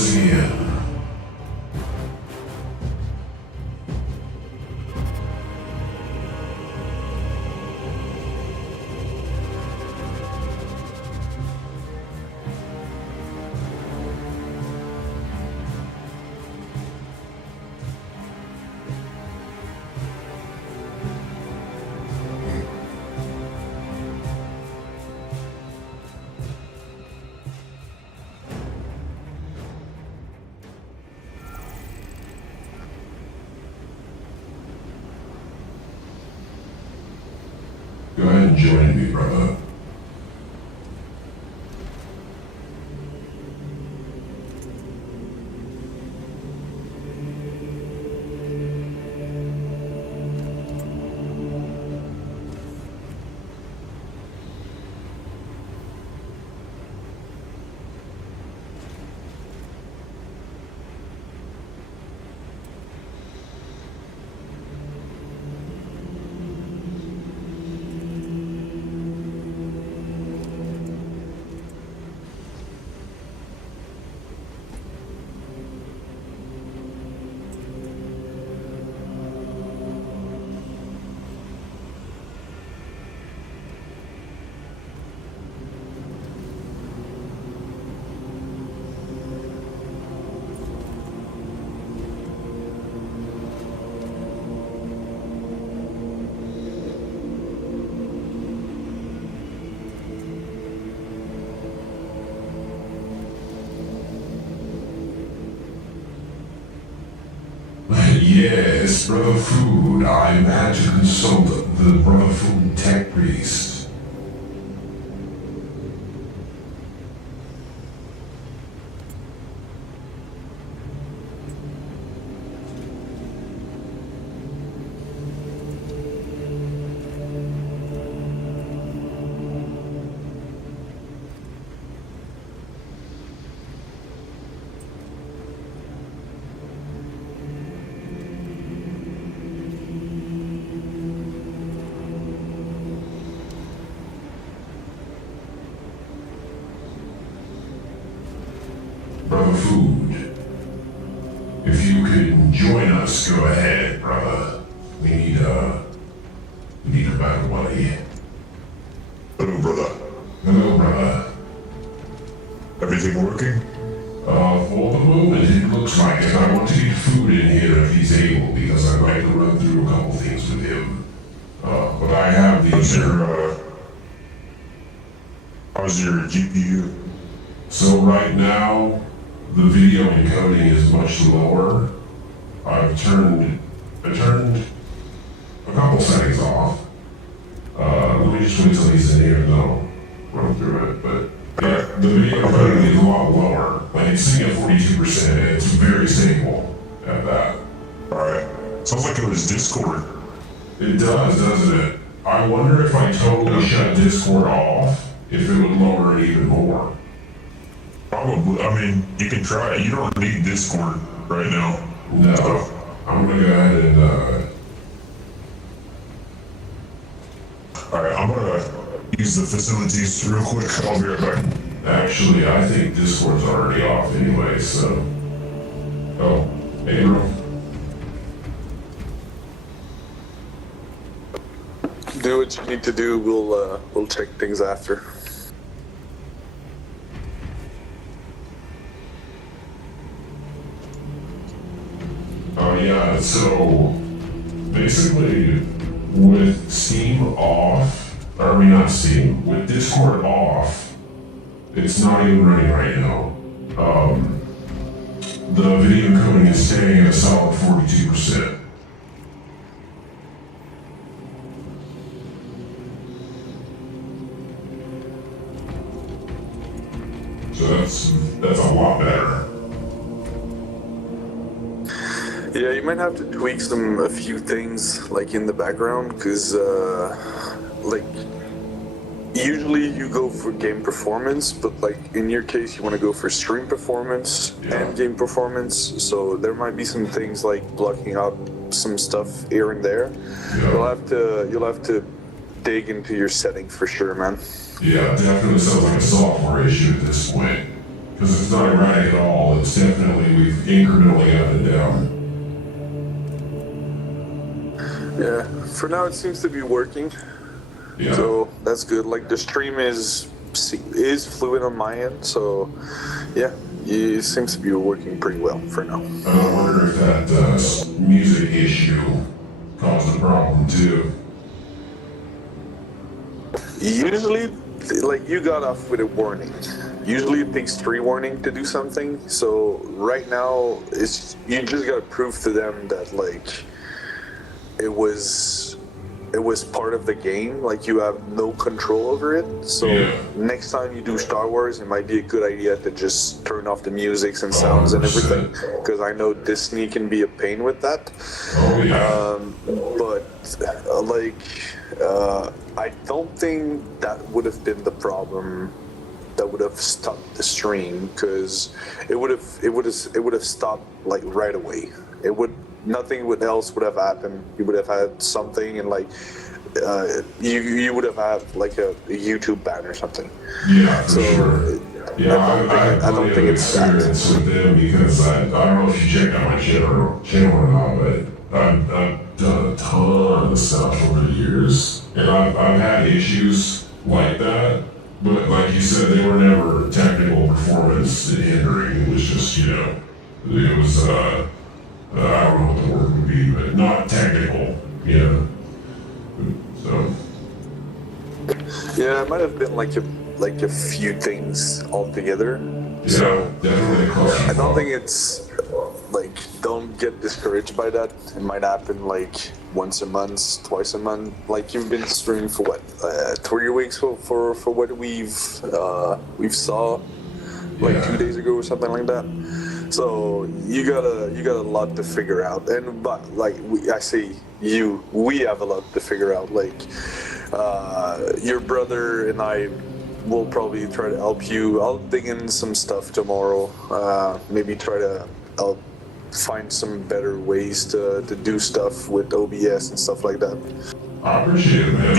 this again. Go ahead and join me, brother. Yes, Brother Food. I'm had to consult the Brother Food Tech Priest. Brother Food, if you can join us, go ahead, brother. We need a battle buddy. Hello, brother. Hello, brother. Everything working? For the moment, it looks like it. I want to get Food in here if he's able, because I'd like to run through a couple things with him. But I have the... How's your GPU? So right now, the video encoding is much lower. I turned a couple settings off. Let me just wait till he's in here and then I'll run through it. But yeah, the video encoding is a lot lower. Like it's sitting at 42%, and it's very stable at that. Alright. Sounds like it was Discord. It does, doesn't it? I wonder if I totally shut Discord off, if it would lower it even more. Probably. I mean, you can try it. You don't need Discord right now. No. So, I'm gonna go ahead and, Alright, I'm gonna use the facilities real quick. I'll be right back. Actually, I think Discord's already off anyway, so... Oh, hey, bro. Do what you need to do. We'll check things after. Oh yeah, so basically with Steam off, or I mean not Steam, with Discord off, it's not even running right now. The video encoding is staying at a solid 42%. So that's a lot better. Yeah, you might have to tweak a few things like in the background, because like usually you go for game performance, but like in your case you want to go for stream performance and game performance. So there might be some things like blocking out some stuff here and there. Yeah. You'll have to dig into your settings for sure, man. Yeah, it definitely sounds like a software issue at this point. because it's not erratic at all. It's definitely, we've incrementally up and down. Yeah, for now it seems to be working. Yeah. So that's good. Like the stream is fluid on my end, so yeah, it seems to be working pretty well for now. I wonder if that music issue caused a problem too. Usually, like you got off with a warning. Usually it takes 3 warning to do something. So right now, it's you just gotta prove to them that like it was part of the game. Like you have no control over it. So next time you do Star Wars, it might be a good idea to just turn off the musics and sounds and everything, because I know Disney can be a pain with that. Oh yeah. I don't think that would have been the problem that would have stopped the stream, because it would have stopped like right away. Nothing else would have happened. You would have had something, and like you would have had like a YouTube ban or something. Yeah, for sure. Yeah, I don't think it's experience with them, because I don't know if you checked out my channel or not, but I've done a ton of stuff over the years, and I've had issues like that, but like you said, they were never technical performance hindering. It was just, it was I don't know what the word would be, but not technical, So. Yeah, it might have been like a few things altogether. Yeah, so definitely. I don't think it's like, don't get discouraged by that. It might happen like once a month, twice a month. Like you've been streaming for what, 3 weeks for what we've saw like 2 days ago or something like that. So you got a lot to figure out, but like we have a lot to figure out. Like your brother and I will probably try to help you. I'll dig in some stuff tomorrow. Maybe try to help find some better ways to do stuff with OBS and stuff like that. I appreciate it, man.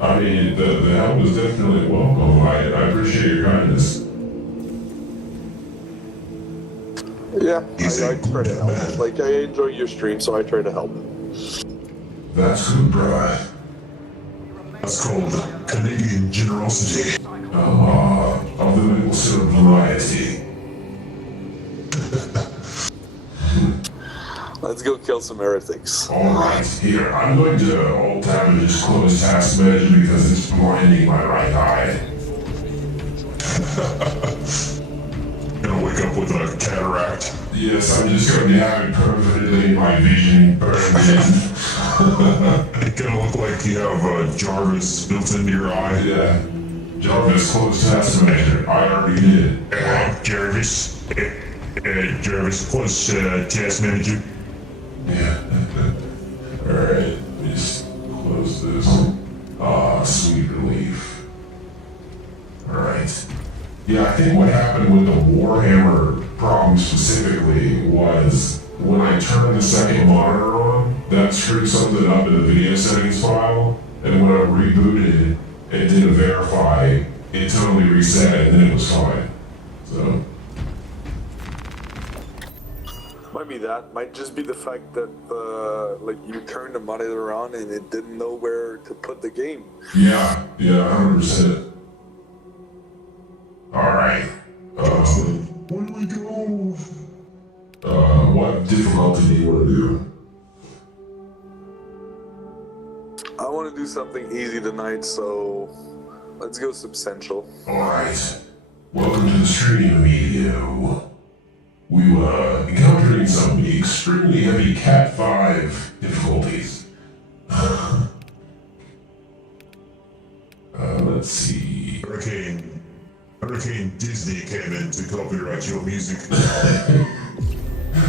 I mean, the help is definitely welcome. I appreciate your kindness. Yeah, I try to help. Like, I enjoy your stream, so I try to help. That's good, bro. That's called Canadian generosity. Of the maple syrup variety. Let's go kill some heretics. Alright, here, I'm going to alt tab and just close task manager because it's blinding my right eye. Gonna wake up with a cataract. Yes, I'm just going to have it permanently, my vision burned in. It's gonna look like you have Jarvis built into your eye. Yeah. Jarvis, close task manager. I already did. Jarvis. Jarvis, close task manager. Yeah. Alright, just close this. Sweet relief. Alright. Yeah, I think what happened with the Warhammer problem specifically was when I turned the second monitor on, that screwed something up in the video settings file, and when I rebooted and did a verify, it totally reset and then it was fine. So. Might be that. Might just be the fact that like you turned the monitor on and it didn't know where to put the game. Yeah, 100%. Alright. Where do we go? What difficulty do you want to do? I want to do something easy tonight, so let's go substantial. Alright. Welcome to the stream video. We were encountering some extremely heavy Cat 5 difficulties. Let's see. Hurricane Disney came in to copyright your music.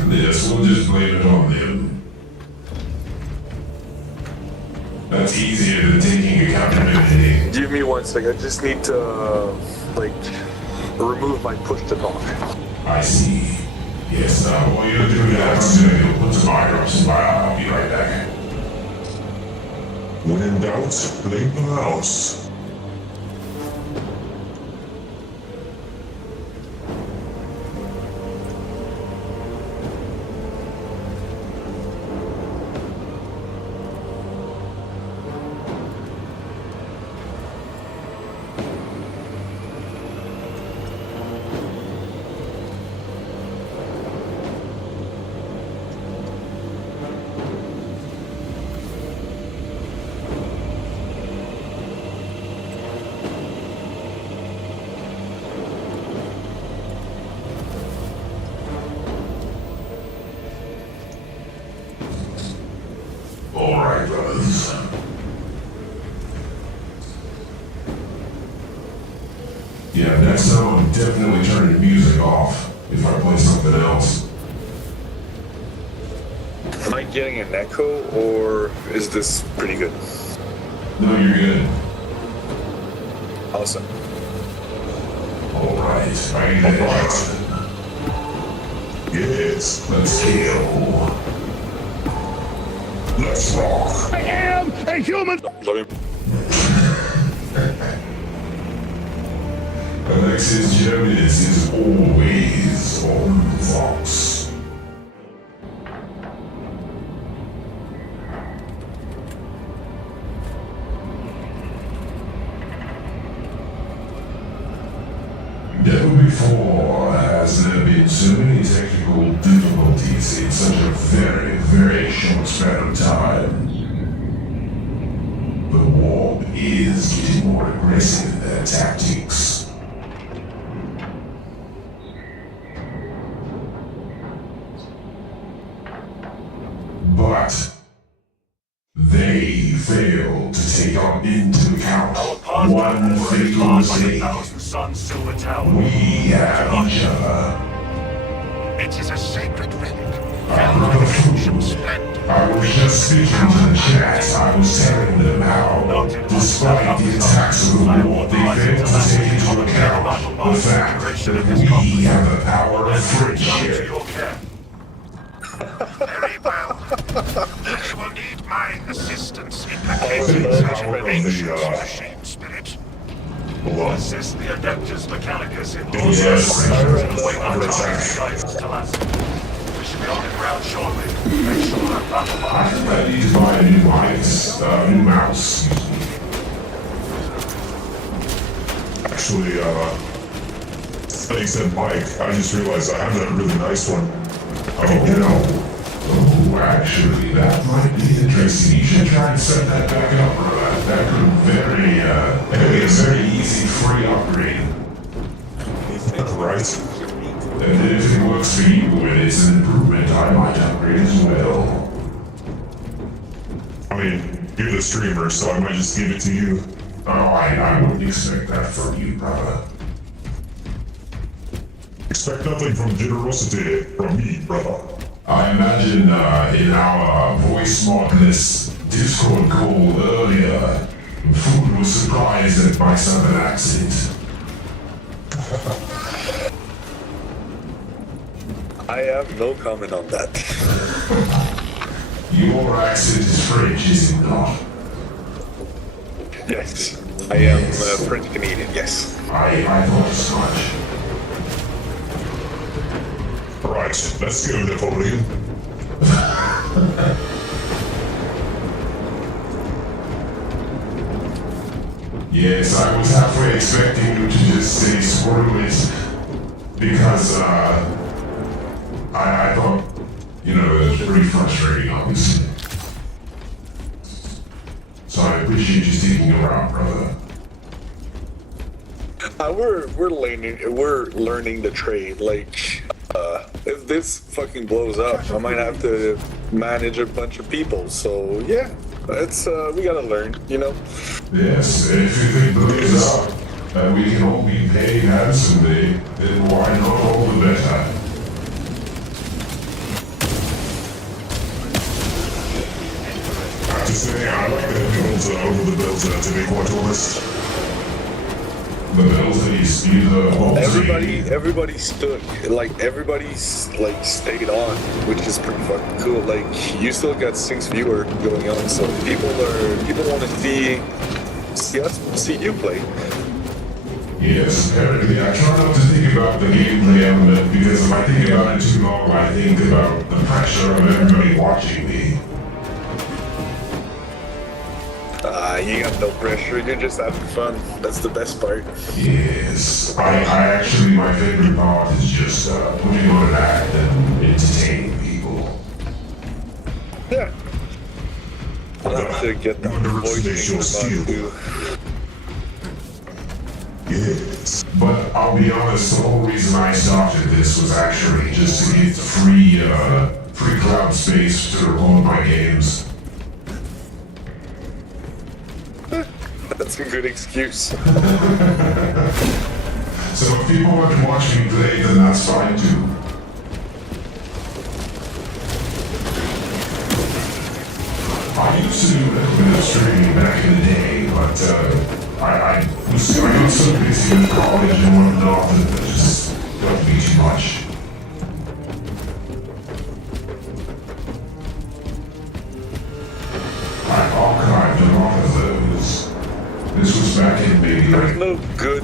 Yes, we'll just blame it on them. That's easier than taking accountability. Give me 1 second. I just need to like remove my push to talk. I see. Yes, while you're doing that, I'm gonna go put some items in my I'll be right back. When in doubt, blame the mouse. right, brothers. Yeah, next time I'm definitely turning the music off if I play something else. Am I getting an echo, or is this pretty good? No, you're good. Awesome. Alright, I need it. Yes. Let's kill. Let's rock. I am a human! Let me... Alexis Jonas is always on Fox. Never before has there been so many technical difficulties in such a very, very short span of time. The warp is getting more aggressive in their tactics. But they failed to take into account one fatal mistake. We have each other. It is a sacred relic. I was just speaking to the chat. I was telling them how, despite the attacks of the war, they failed to take into account the fact that we have the power of friendship. Very well. You will need my assistance in the case of such revelations, machine spirit. Assist the Adeptus Mechanicus in all Yes. under attack. We should be on the ground shortly. Make sure that battle I line. think I need to buy a new new mouse. Actually, like you said, Mike, I just realized I have that really nice one. Oh no. Oh, actually, that might be interesting. You should try and set that back up, brother. That could be a very easy free upgrade. Right? And then if it works for you and it's an improvement, I might upgrade as well. I mean, you're the streamer, so I might just give it to you. Oh, I wouldn't expect that from you, brother. Expect nothing from generosity from me, brother. I imagine in our voice modulus Discord call earlier, Food was surprised at my southern accent. I have no comment on that. Your accent is French, is it not? Yes. I am French Canadian, yes. I thought as much. Right, let's go, Napoleon. Yes, I was halfway expecting you to just say screw it. Because, I thought, you know, it was pretty frustrating, obviously. So I appreciate you sticking around, brother. We're learning the trade. Like, if this fucking blows up, I might have to manage a bunch of people. So yeah, it's we gotta learn, you know. Yes, if you think blows up, and we can all be paid handsomely, then why not all the better? I have to say, I like the builds over the builds, to be quite honest. The abilities, Everybody stood, like everybody's like stayed on, which is pretty fucking cool. Like you still got 6 viewer going on, so people want to see you play. Yes, apparently. I try not to think about the gameplay element because if I think about it too long, I think about the pressure of everybody watching me. You got no pressure, you're just having fun. That's the best part. Yes, I actually, my favorite part is just putting on an act and entertaining people. Yeah. I'll have to get that voice skill. too. Yes. But I'll be honest, the whole reason I started this was actually just to get free cloud space to record my games. That's a good excuse. So if people want to watch me play, then that's fine too. I used to do a little bit of streaming back in the day, but I got so busy with college and whatnot that it just got to be too much. I archived a lot of those. This was back in maybe There's no good.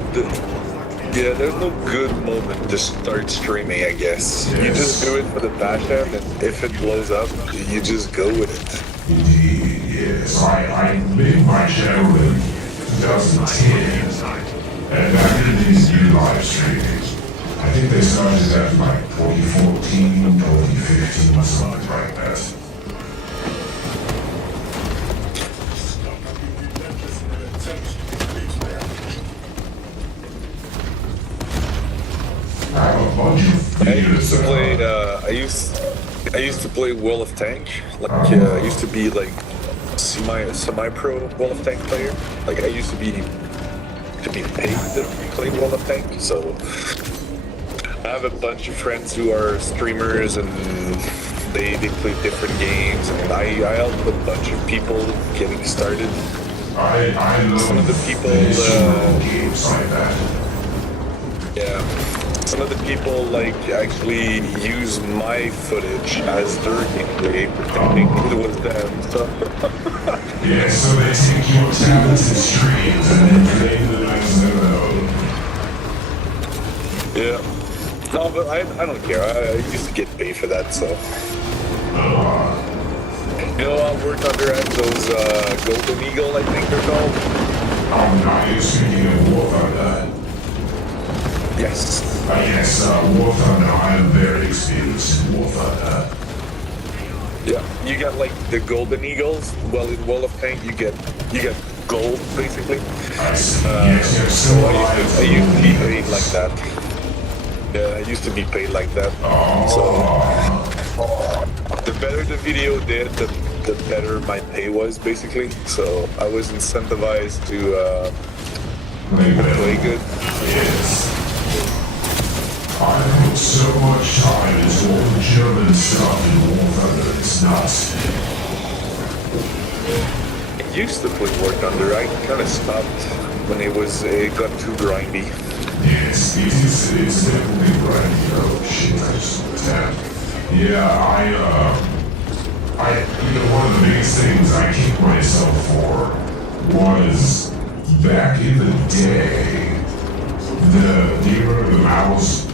Yeah, there's no good moment to start streaming, I guess. You just do it for the passion, and if it blows up, you just go with it. Indeed, yes. I made my channel in 2010, and back in these new live streamings, I think they started at like 2014, 2015, something like that. I have a bunch of videos. I used to play World of Tank. Like I used to be like semi-pro World of Tank player. Like I used to be paid to play World of Tank. So I have a bunch of friends who are streamers and they play different games, and I help a bunch of people getting started. I love Some of the people games like that. Yeah. Some of the people like actually use my footage as their gameplay, pretending it was them. So Yeah, so they take your talented streams and then claim them as their own. yeah. No, but I don't care. I used to get paid for that, so. You know, I worked under at those Golden Eagle, I think they're called. Oh, nice. Speaking of War Thunder. Yes. Yes, War Thunder. I am very experienced in War Thunder. Yeah. You got like the Golden Eagles. Well, in World of Tank, you get gold basically. I see. Yes, So so I used to be paid like that. Yeah, I used to be paid like that. So the better the video did, the better my pay was basically. So I was incentivized to play good. Yes. I put so much time into all the German stuff in War Thunder, it's nuts. I used to play War Thunder. I kind of stopped when it got too grindy. Yes, it's definitely grindy. Oh shit, I just tapped. Yeah, one of the biggest things I kicked myself for was back in the day, do you remember the mouse?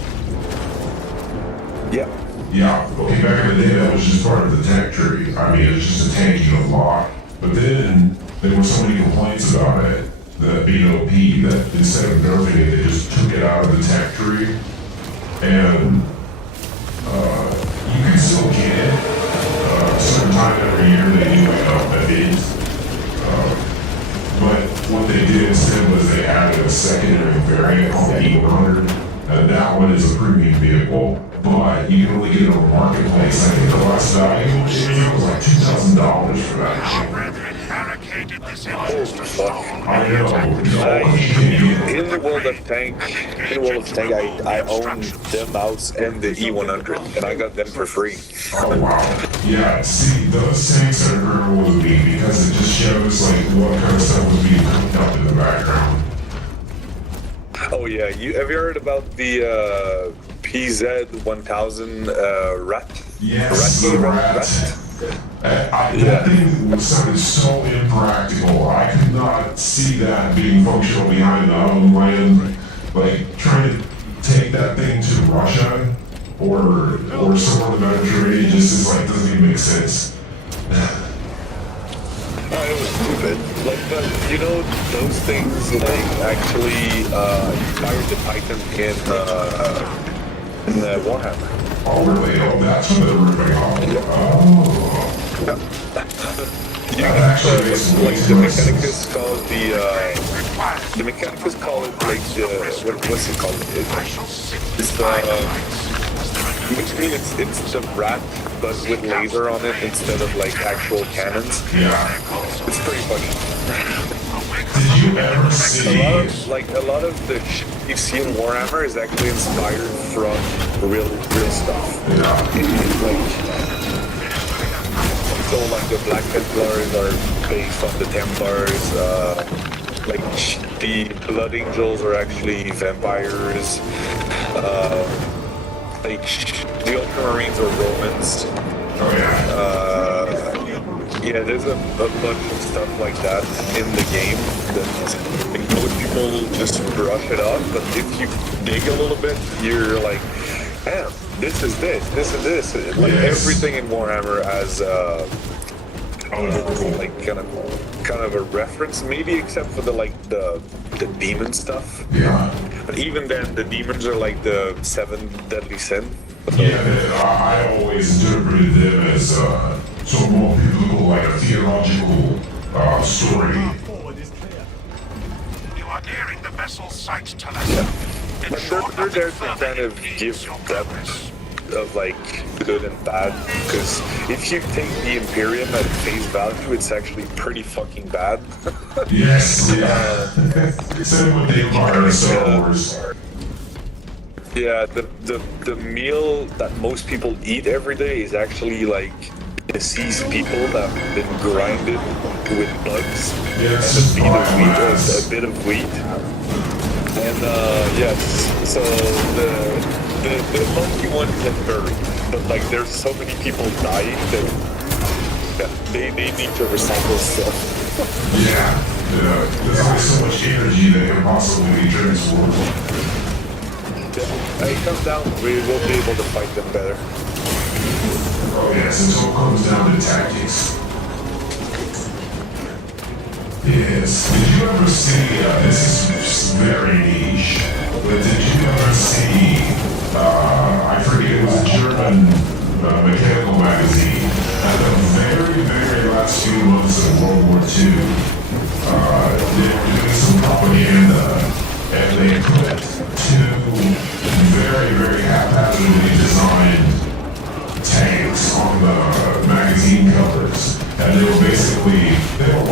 Yeah. Yeah, okay, back in the day that was just part of the tech tree. I mean, it was just a tanky unlock. But then there were so many complaints about it, the BOP, that instead of nerfing it, they just took it out of the tech tree. And you can still get it. A certain time every year they do events. But what they did instead was they added a secondary variant called the E100. And that one is a premium vehicle. But you can only get it on Marketplace. I think the last value was like $2,000 for that. I know. In the World of Tank, I own the mouse and the E100, and I got them for free. Oh wow. Yeah, see, those tanks are incredible with me because it just shows like what kind of stuff was being cooked up in the background. Oh yeah, have you heard about the PZ-1000 rat? Yes, the rat. That thing sounded so impractical. I could not see that being functional behind the homeland. Like, trying to take that thing to Russia or somewhere in the Mediterranean just is like, doesn't even make sense. It was stupid. Like, you know, those things, like, actually inspired the Titan in Warhammer. Oh, really? Oh, that's what they're ripping off. Oh. You got like the Mechanicus call it the Mechanicus call it like what's it called? It's it's the rat but with laser on it instead of like actual cannons. Yeah. It's pretty funny. Did you you ever see... A lot of the shit you see in Warhammer is actually inspired from real stuff. Yeah. So like the Black Templars are based on the Templars. Like the Blood Angels are actually vampires. Like the Ultramarines are Romans. Oh yeah. Yeah, there's a bunch of stuff like that in the game that like, most people just brush it off, but if you dig a little bit, you're like, damn, this is this. Like everything in Warhammer has like kind of a reference, maybe except for the demon stuff. Yeah. But even then, the demons are like the 7 deadly sin. Yeah, I always interpreted them as sort of more biblical, like a theological story. You are nearing the vessel's site, Telesur. But they're there to kind of give depth of like good and bad, because if you take the Imperium at face value, it's actually pretty fucking bad. Yes, yeah. Same with the Empire and Star Wars. Yeah, the meal that most people eat every day is actually like deceased people that have been grinded with bugs Yes, and a bit of wheat. And yes, so the monkey one get buried, but like there's so many people dying that they need to recycle stuff. Yeah, there's only so much energy that can possibly be transported. Hey, come down, we will be able to fight them better. Oh yes, it all comes down to tactics. Yes, did you ever see, this is very niche, but did you ever see, I forget, it was a German mechanical magazine, at the very last few months of World War II, they were doing some propaganda, and they put 2 very haphazardly designed tanks on the magazine covers, and they were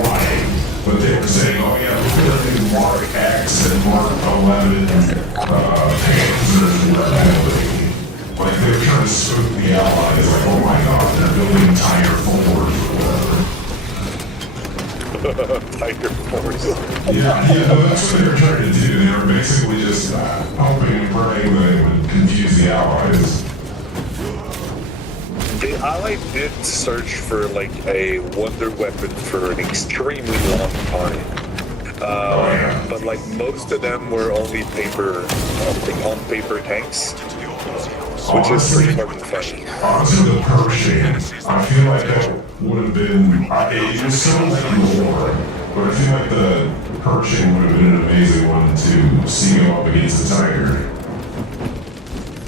lying, but they were saying, oh yeah, look at the Mark X and Mark 11 Panzers were happening. Like they were trying to spook the Allies, like, oh my god, they're building Tiger 4s or whatever. Tiger Force. Yeah, that's what they were trying to do. They were basically just hoping and praying that it would confuse the Allies. The Allies did search for like a wonder weapon for an extremely long time. But like most of them were only on paper tanks. Which is pretty fucking funny. Honestly, the Pershing, I feel like that would have been, it was so late in the war, but I feel like the Pershing would have been an amazing one to see go up against the Tiger.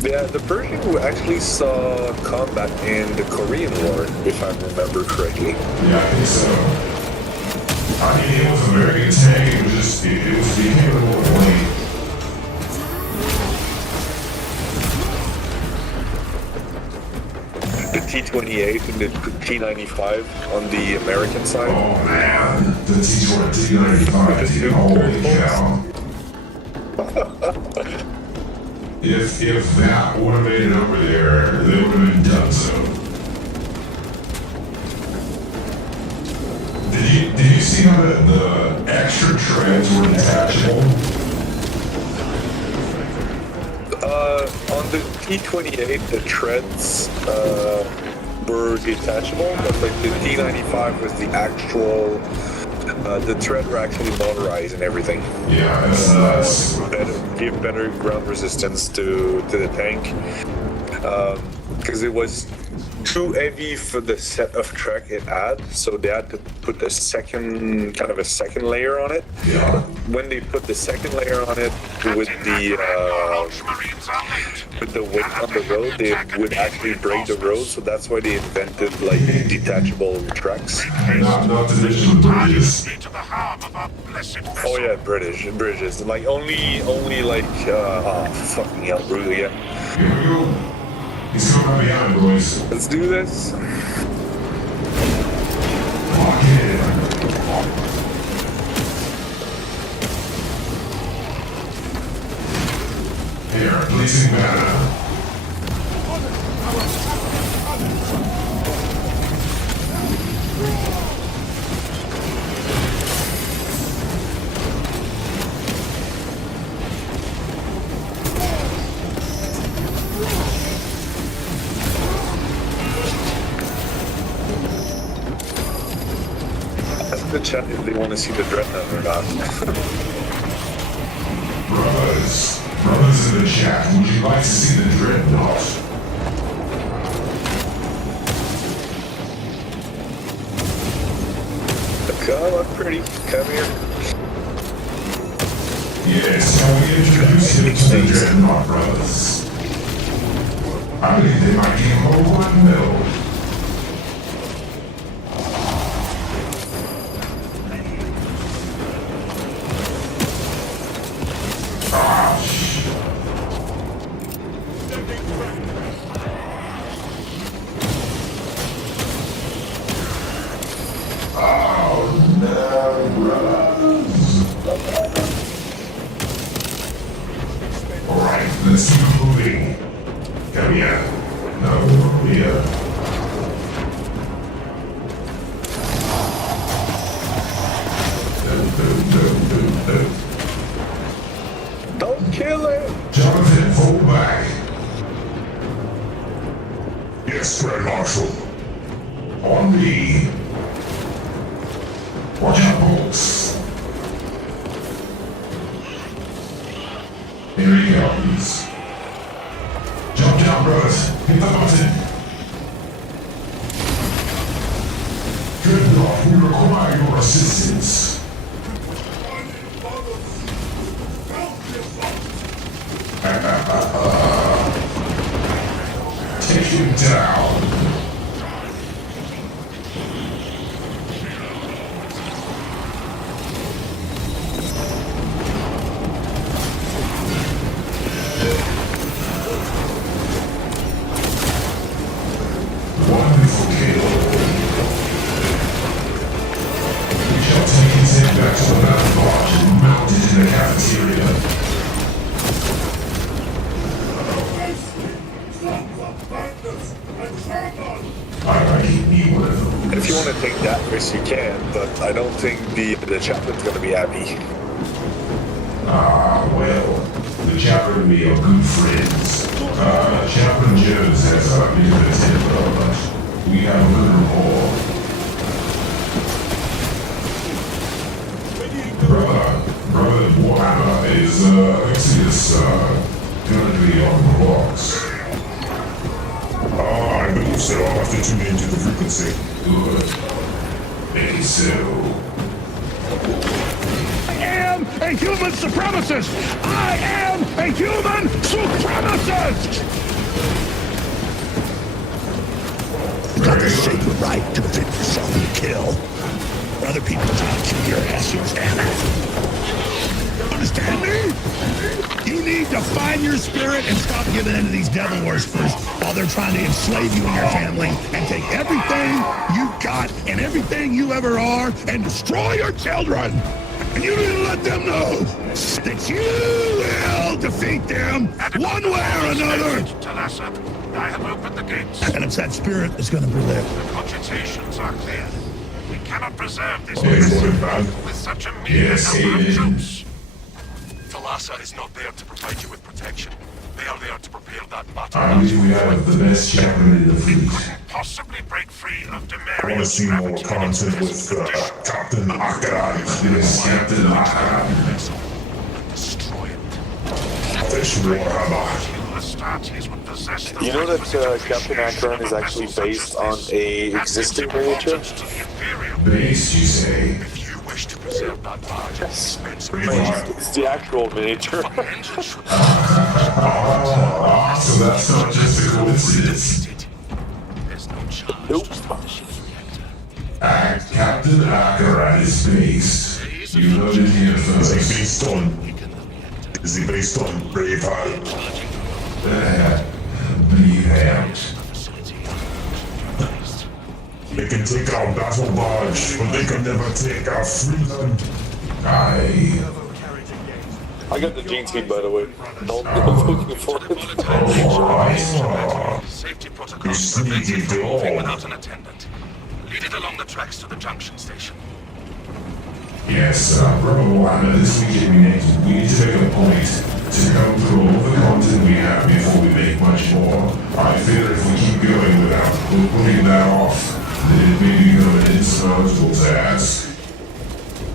Yeah, the Pershing actually saw combat in the Korean War, if I remember correctly. Yeah, I think so. I mean, it was a very good tank, it was just, it was became a little late. The T-28 and the T-95 on the American side. Oh man, the T-95, dude, holy cow. If that would have made it over there, they would have been done so. Did you see how the extra treads were detachable? On the T-28, the treads were detachable, but like the T-95 was the actual, the tread were actually motorized and everything. Yeah, that's nuts. Give better ground resistance to the tank. Because it was too heavy for the set of track it had, so they had to put a second layer on it. Yeah. When they put the second layer on it with the weight on the road, they would actually break the road, so that's why they invented like detachable tracks. Not to mention the bridges. Oh yeah, bridges. Like only like fucking hell, really, yeah. Here we go. He's coming right behind, boys. Let's do this. Lock in. Placing banner. Ask the chat if they want to see the dreadnought or not. Brothers in the chat, would you like to see the dreadnought? Come on, pretty. Come here. Yes, can we introduce him to the dreadnought, brothers? I believe they might give him over and middle. Let's keep moving. Come here. No, here. Don't kill him! Jonathan, fall back. Yes, Grand Marshal. On me. Watch out, bolts. Here he comes. Jump down, brothers. Hit the button. Dreadnought, we require your assistance. Take him down. Wonderful kill. We shall take his head back to the battle barge and mount it in the cafeteria. I keep me one of those. If you want to take that risk, you can, but I don't think the chaplain's going to be happy. Ah, well, the chaplain and me are good friends. Chaplain Jones has been to the Templar, but we have a good rapport. Brother Warhammer is, Exodus, gonna be on the blocks. I believe so. I'll have to tune into the frequency. Good. Maybe so. I am a human supremacist! I am a human supremacist! You got the sacred right to defend yourself and kill. Other people try to kill your ass, you understand that? Understand me? You need to find your spirit and stop giving in to these devil worshippers while they're trying to enslave you and your family and take everything you got and everything you ever are and destroy your children. And you need to let them know that you will defeat them one way or another. Talassa, I have opened the gates. And it's that spirit that's going to prevail. The cogitations are clear. We cannot preserve this Yes, place Lord God. with such a mere Yes, number of amen. troops. Talassa is not there to provide you with protection. They are there to prepare that battle. I believe we have the best chaplain in the fleet. Possibly break free of I want to Demarius' see more gravity content influence with condition. Captain Akarai. Yes, Captain Akarai. Vessel and destroy it. Fish Warhammer. Kill Astartes would possess the You know that requisite Captain appreciation Akron of is a actually vessel such based as on this. a That's existing its miniature? importance to the Imperium. Base, you say? If you wish to preserve that barge, dispense Pretty with much. It's the actual miniature. Ah, so that's not just a coincidence. There's no charge. Nope. Captain Akarat is based. You heard it here Is first. he based on? Is he based on Braveheart? Breathe out. They can take our battle barge, but they can never take our freedom. I I got the gene seed, by the way. Don't looking for it. Safety protocols prevent it from moving without an attendant. Lead it along the tracks to the junction station. Yes, Brother Warhammer, this weekend we need to make a point to go through all the content we have before we make much more. I fear if we keep going without putting that off, then it may become an insurmountable task.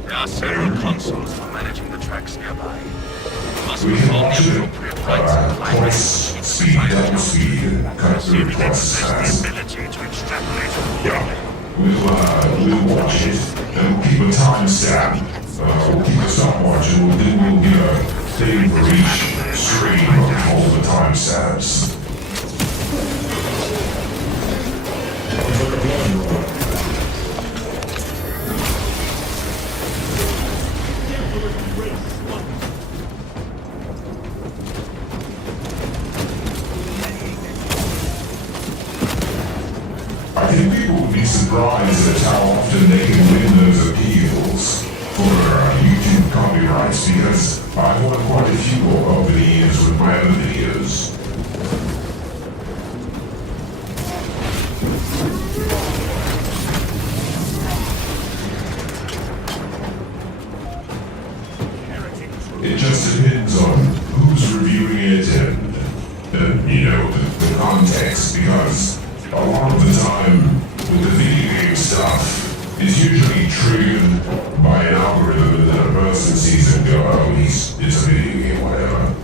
There are several consoles for managing the tracks nearby. You must We can perform watch the it, appropriate rites and twice speed, double speed, and cut See through if it twice as exercises fast. the ability to extrapolate. Yeah. We'll watch it, and we'll keep a timestamp. We'll keep a stopwatch, and we'll get a thing for each stream of all the timestamps. Sounds like a plan, brother. I think people will be surprised at how often they can win those appeals for YouTube copyrights because I've won quite a few over the years with my other videos. It just depends on who's reviewing it and you know, the context, because a lot of the time with the video game stuff, it's usually triggered by an algorithm and then a person sees it and go, oh, it's a video game, whatever.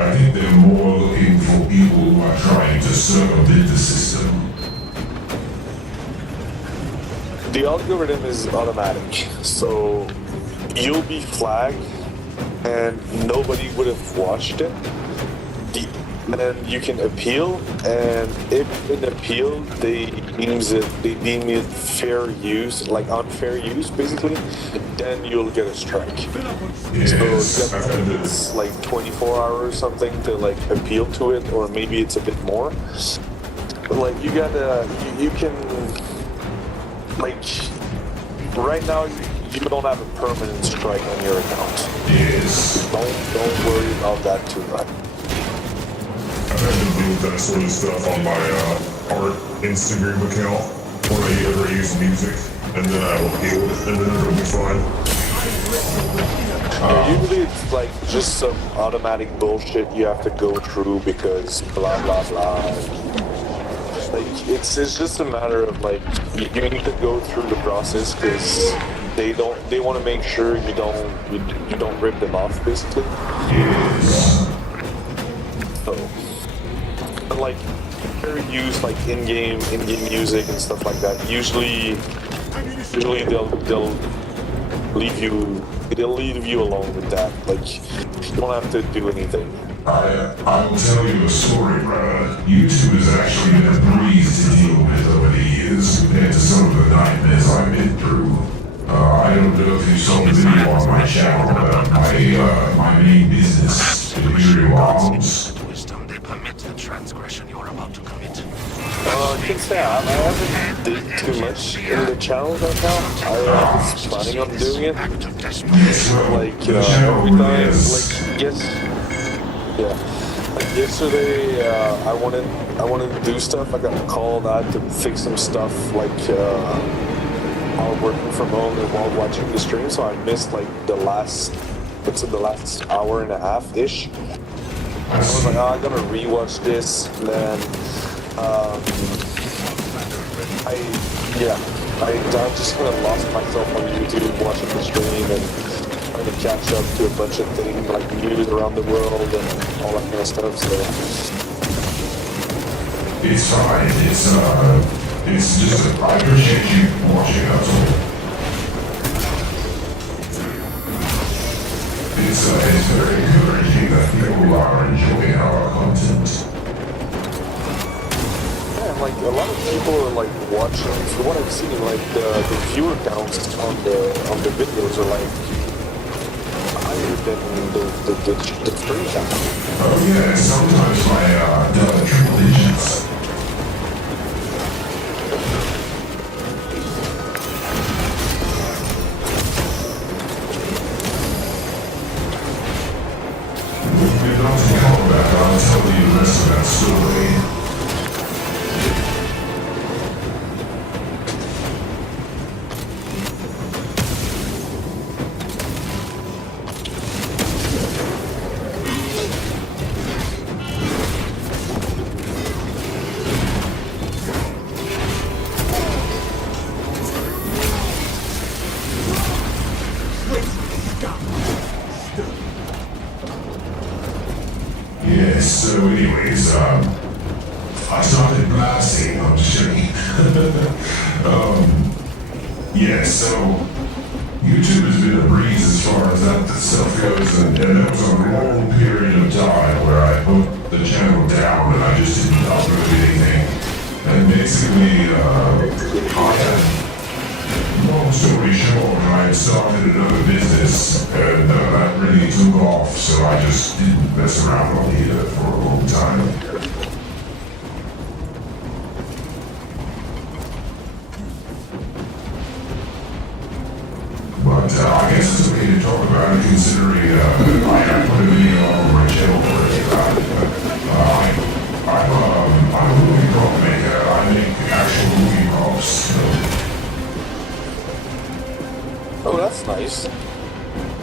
I think they're more looking for people who are trying to circumvent the system. The algorithm is automatic, so you'll be flagged and nobody would have watched it. Then you can appeal, and if in appeal they deem it fair use, like unfair use basically, then you'll get a strike. Yes, So I've heard this. it's like 24 hours or something to like appeal to it, or maybe it's a bit more. But like you gotta, you can, like right now you don't have a permanent strike on your account. Yes. Don't worry about that too much. I've had to deal with that sort of stuff on my art Instagram account when I ever use music, and then I will appeal it, and then it'll be fine. Usually it's like just some automatic bullshit you have to go through because blah blah blah. Like it's just a matter of like you need to go through the process because they want to make sure you don't rip them off basically. Yes. So, but like fair use like in-game music and stuff like that. Usually they'll leave you alone with that. Like you don't have to do anything. I will tell you a story, brother. YouTube has actually been a breeze to deal with over the years compared to some of the nightmares I've been through. I don't know if you saw the video on my channel about my main business, Imperium Arms. Wisdom, they permit the transgression you're about to commit. I can say I haven't did too much in the channel right now. I was planning on doing it. Act of desperate. Yes, well, Like the channel every time, is... like like yesterday, I wanted to do stuff. I got called out to fix some stuff, like while working from home and while watching the stream. So I missed like the last hour and a half ish. I was like, oh, I gotta rewatch this. And then I just kind of lost myself on YouTube watching the stream and trying to catch up to a bunch of things like news around the world and all that kind of stuff. So It's fine. It's just I appreciate you watching us. It's very encouraging that people are enjoying our content. yeah, and like a lot of people are like watching. From what I've seen, like the viewer counts on the videos are like higher than the stream count. Oh yeah, sometimes my triple digits. story. Yes, so anyways, I started blasting, I'm just joking. Yeah, so YouTube has been a breeze as far as that stuff goes, and that was a long period of time where I put the channel down and I just didn't upload anything. And basically, long story short, I had started another business, and that really took off, so I just didn't mess around on here for a long time. But I guess it's okay to talk about it, considering I put a video on my channel already about it. I'm a movie prop maker. I make actual movie props. So. Oh, that's nice.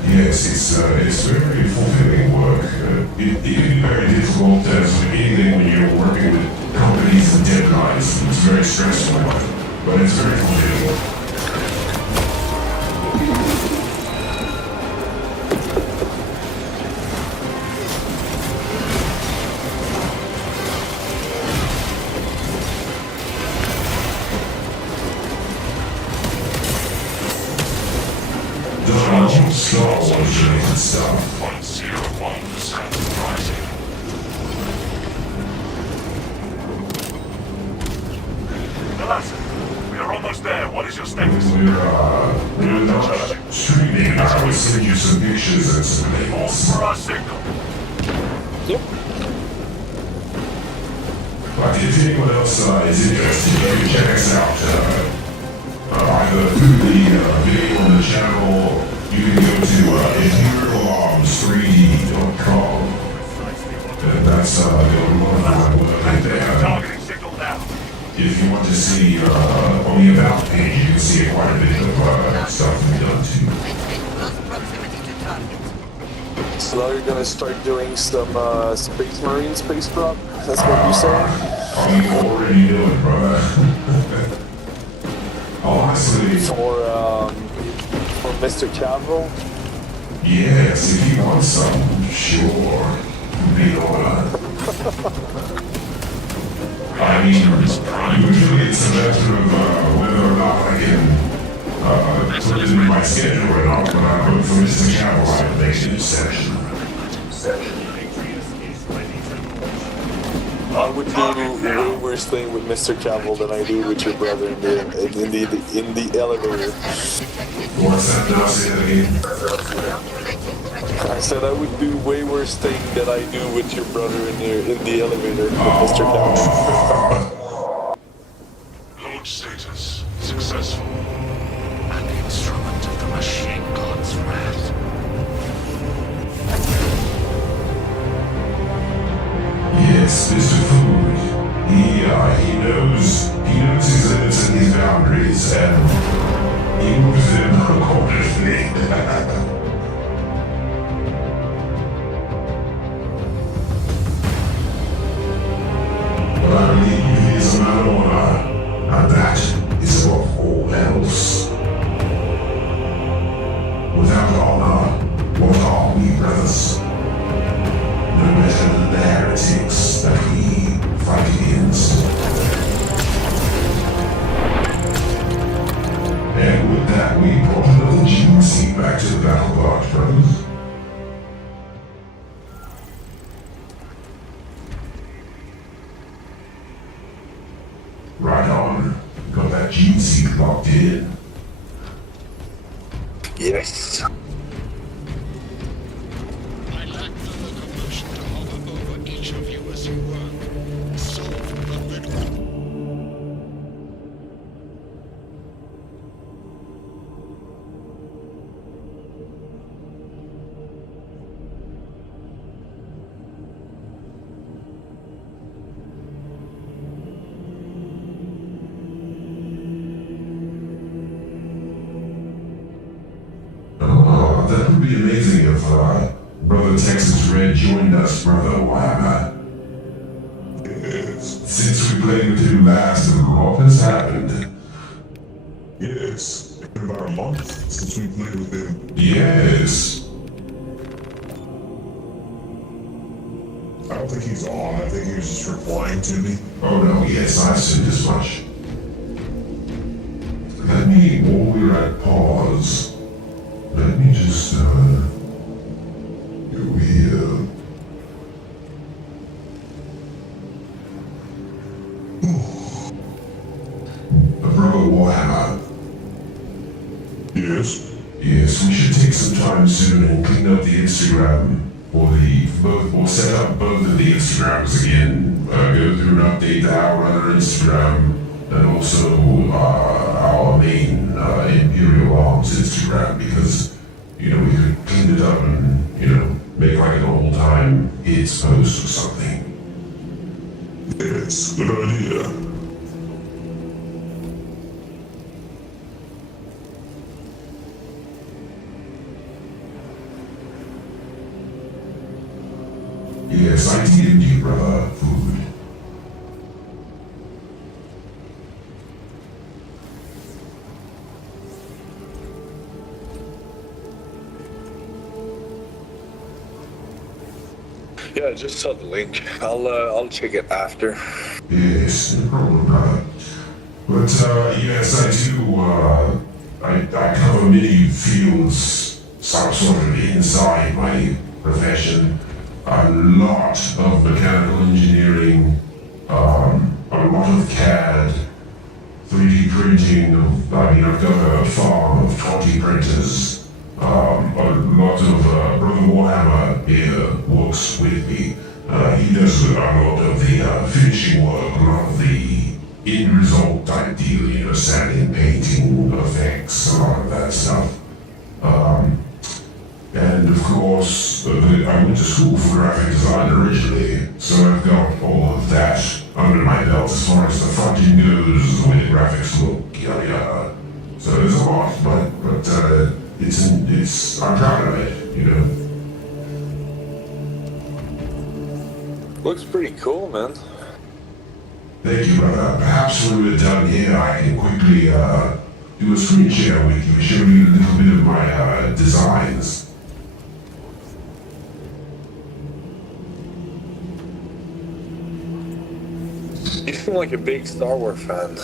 Yes, it's very fulfilling work. It can be very difficult as with anything when you're working with companies and deadlines. It's very stressful, but it's very fulfilling. Star Wars related stuff. 0.01% rising. Alas, we are almost there. What is your status? We're not streaming. I will send you some pictures and some labels. For our signal. Yep. But if anyone else is interested, you can check us out. Either through the video on the channel. You can go to imperium3d.com, and that's the only one I will there. Targeting signal now. If you want to see on the About page, you can see quite a bit of stuff we've done too. So now you're gonna start doing some Space Marine space prop? That's what you're saying? I'm already doing, brother. Honestly. For Mr. Cavill? Yes, if you want some, sure. Be on. I mean, usually it's a matter of whether or not I can put it in my schedule or not. When I look for Mr. Cavill, I make a new session. I would do way worse thing with Mr. Cavill than I do with your brother in the elevator. What's that now? Say that again. I said I would do way worse thing than I do with your brother in the elevator with Mr. Cavill. Launch status successful. An instrument of the machine god's wrath. Yes, Mr. Food. He knows his limits and his boundaries, and he moves them accordingly. But I believe he is a man of honor, and that is above all else. Without honor, what are we, brothers? No better than the heretics that we fight against. And with that, we brought another gene seed back to the battle barge, brothers. Right on. Got that gene seed locked in. Yes. I lack the locomotion to hover over each of you as you work. Solve the riddle. the Texas Red joined us, brother Warhammer. Yes. Since we played with him last, a lot has happened. Yes. It's been about a month since we played with him. Yes. I don't think he's on. I think he was just replying to me. Oh no, yes, I assumed as much. Let me, while we're at pause, let me just, go here. Brother Warhammer. Yes. Yes, we should take some time soon and clean up the Instagram, or set up both of the Instagrams again. Go through and update the Howlrunner Instagram, and also our main Imperial Arms Instagram, because, we could clean it up and, make like an old-time hits post or something. Yes. Good idea. Yes, I did you, brother. Food. Yeah, I just saw the link. I'll check it after. Yes, no problem, brother. But, yes, I do, I cover many fields, some sort of inside my profession. A lot of mechanical engineering, a lot of CAD, 3D printing. I've got a farm of 20 printers. A lot of Brother Warhammer here works with me. He does a lot of the finishing work, a lot of the end result type deal, sanding, painting, effects, a lot of that stuff. And of course, I went to school for graphic design originally, so I've got all of that under my belt as far as the fronting goes, the way the graphics look, yada yada. So there's a lot, but I'm proud of it, Looks pretty cool, man. Thank you, brother. Perhaps when we're done here, I can quickly do a screen share with you, show you a little bit of my designs. You seem like a big Star Wars fan.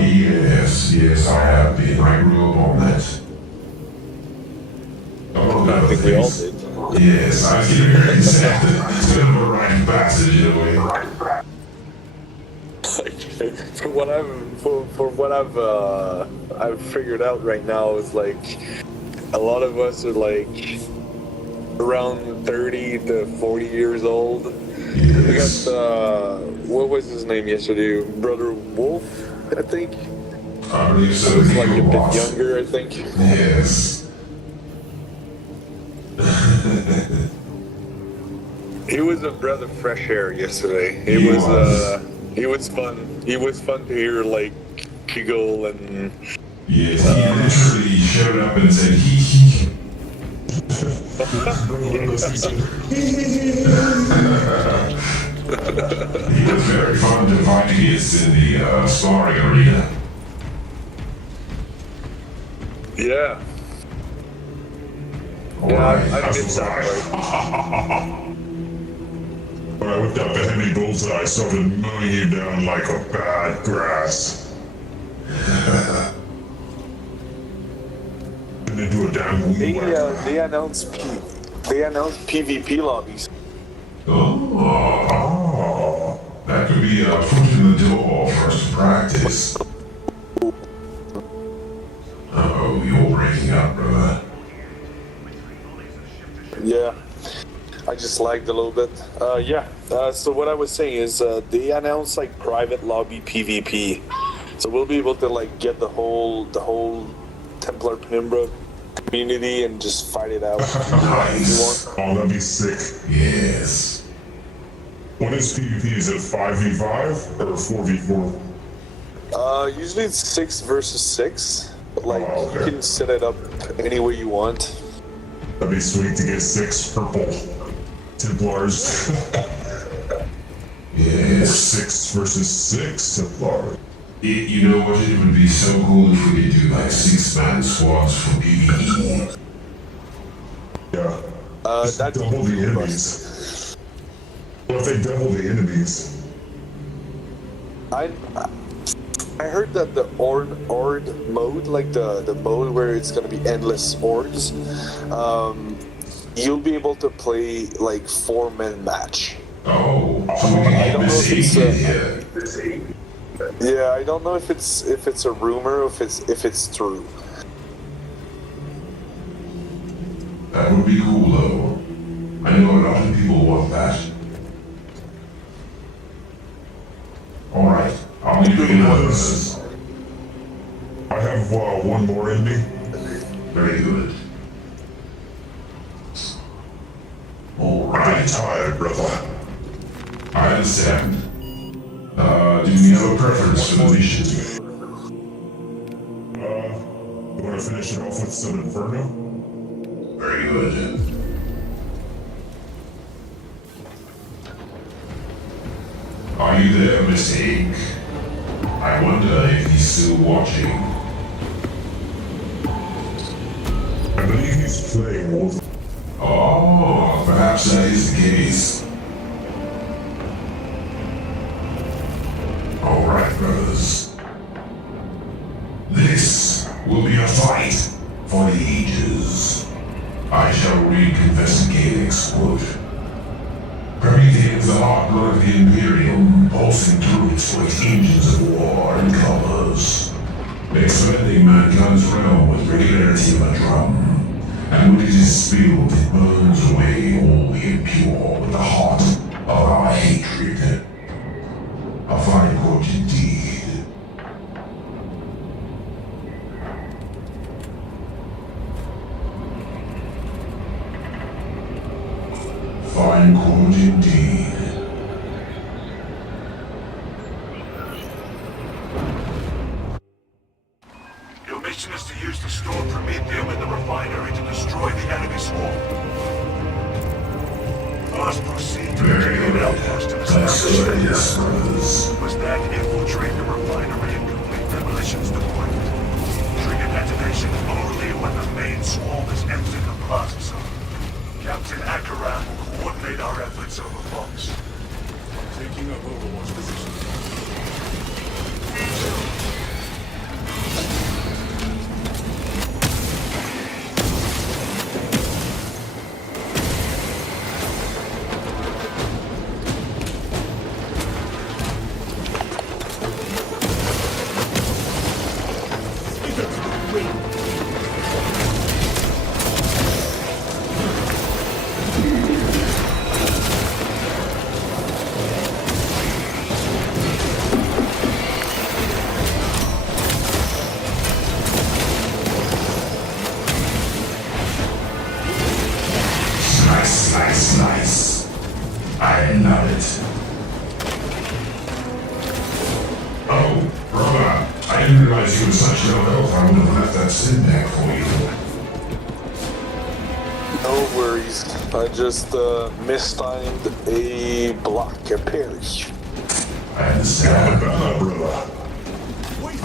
Yes, I have been. I grew up on that. I think we all did. Yes, I was getting say it's kind of a rite of passage in a way. For what I've figured out right now is like a lot of us are like around 30 to 40 years old. We Yes. got what was his name yesterday? Brother Wolf, I think. I believe so. He's like a bit Boss. younger, I think. Yes. He was a breath of fresh air yesterday. He was. He was fun. He was fun to hear, like, giggle and. Yes, he literally showed up and said, hee. He was very fun to fight against in the sparring arena. Yeah. Alright. I missed that part. When I whipped out the heavy bullseye, I started mowing you down like a bad grass. And then do a damn weed whacker. They announced PvP lobbies. Oh, that could be a foot in the door for us to practice. Oh, you're breaking up, brother. Yeah. I just lagged a little bit. So what I was saying is they announced like private lobby PvP. So we'll be able to like get the whole Templar Penumbra community and just fight it out. Nice. Oh, that'd be sick. Yes. When is PvP? Is it 5v5 or 4v4? Usually it's 6 versus 6. But like Oh, okay. you can set it up any way you want. That'd be sweet to get 6 purple Templars. Yes. 6 versus 6 Templars. You know what? It would be so cool if we could do like 6-man squads for PvE. Yeah. Just That'd be double the cool, enemies. What if they double the enemies? I heard that the Ord mode, like the mode where it's gonna be endless Ords, you'll be able to play like 4-man match. Oh, so we can I get don't know Miss if it's Aid in here. Yeah, I don't know if it's a rumor or if it's true. That would be cool though. I know a lot of people want that. Alright, I'll be doing others. I have one more in me. Very good. I'm Alright, tired, brother. I understand. Do you have a preference for the mission? You want to finish it off with some Inferno? Very good. Are you there, Miss Ink? I wonder if he's still watching. I believe he's playing Warhammer. Oh, perhaps that is the case. Alright, brothers. This will be a fight for the ages. I shall read Confessing quote. Permeating the hot blood of the Imperium, pulsing through its great engines of war and commerce, expanding mankind's realm with regularity of a drum, and when it is spilled, it burns away all the impure with the heart of our hatred. A fine quote indeed. Fine quote indeed. Your mission is to use the stored Promethium in the refinery to destroy the enemy swarm. First, proceed to the Imperium outpost and That's establish good, a yes, brothers. must then infiltrate the refinery and complete demolitions deployment. Trigger detonation only when the main swarm has entered the plaza zone. Captain Akaram will coordinate our efforts over bombs. Taking up Overwatch position. Nice. I love it. Oh, brother, I didn't realize you were such low health. I would have left that sin back for you. No worries. I just mistimed a block, a parry. I understand. Brother.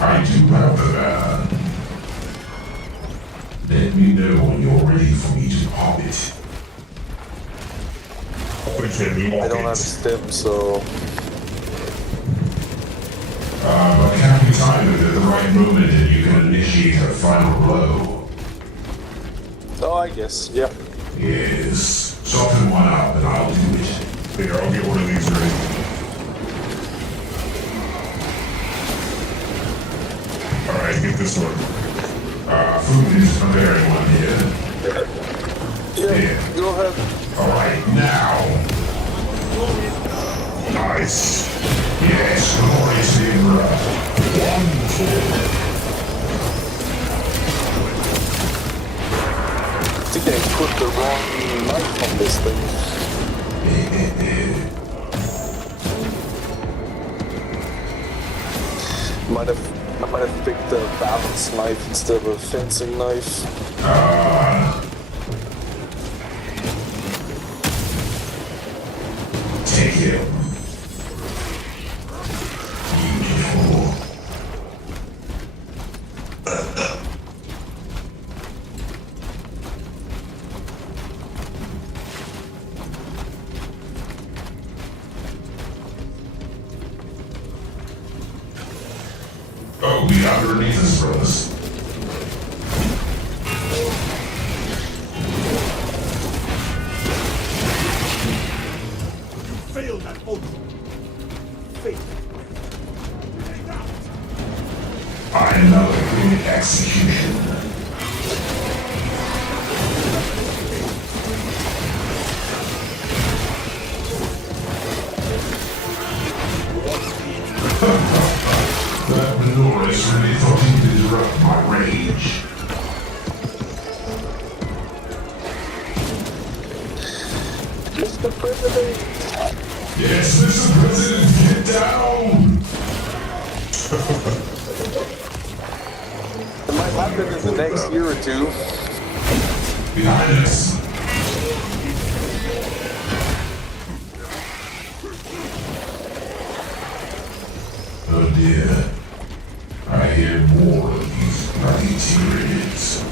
I do have the van. Let me know when you're ready for me to pop it. We can lock I don't it. have stim, so But can we time it at the right moment and you can initiate a final blow? I guess, yeah. Yes. Soften one up and I'll do it. Here, I'll get one of these ready. Alright, get this one. Food is preparing one here. Yeah, go ahead. Alright, now. Nice. Yes, glorious Libra. Wonderful. I think I put the wrong knife on this thing. I might have picked a balance knife instead of a fencing knife. him. Beautiful. Oh, we underneath us, brothers. Failed that oath. Faith. I love a good execution. That Dolores really thought he'd interrupt my rage. Mr. President! Yes, Mr. President, get down! It might happen in the next year or two. Behind us. Oh dear. I hear more of these bloody Tyranids.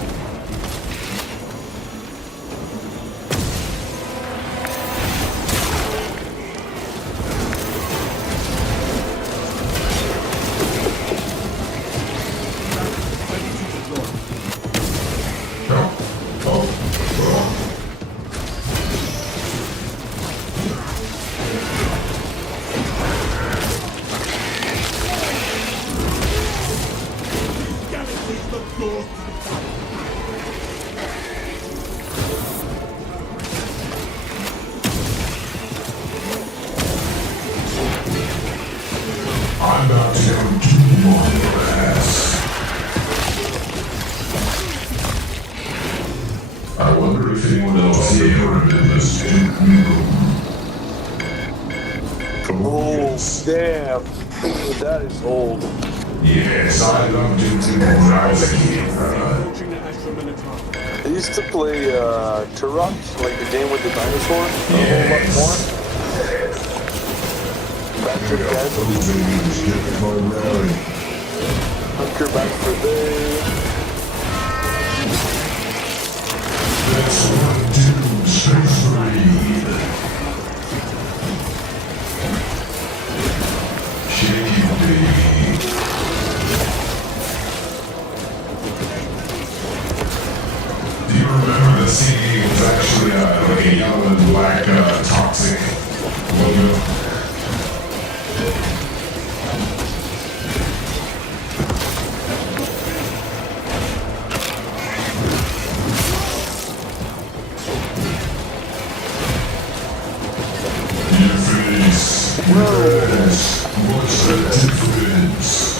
I'm about to go doom on your ass. I wonder if anyone else here remembers Oh, damn. That is old. Yes, I loved Doom when I was a kid. I used to play Turok, like the game with the dinosaur, a whole lot more. Back to the castle. Hunker back for day. That's what Doom Space Marine. Shake you, baby. Do you remember the CD was actually like a yellow and black toxic logo? What's the difference?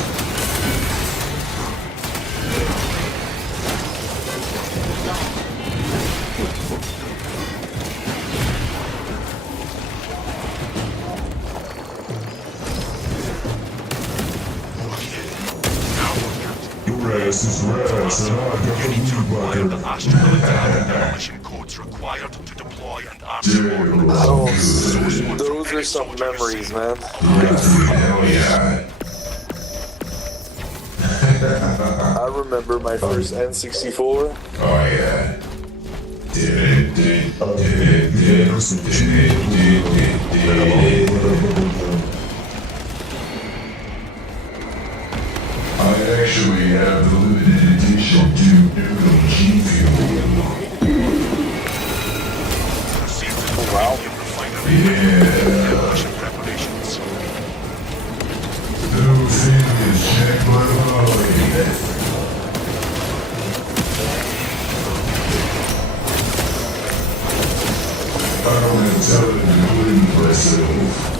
Your ass is rats, and I got You need to the acquire weed the bucket. astral demolition codes required to deploy and arm Oh, those are some memories, man. Hell yeah. I remember my first N64. Oh yeah. I actually have the limited edition to Noodle G Fuel. Wow. Yeah. demolition preparations. No thing is checked by the body. I don't want to tell it to believe myself.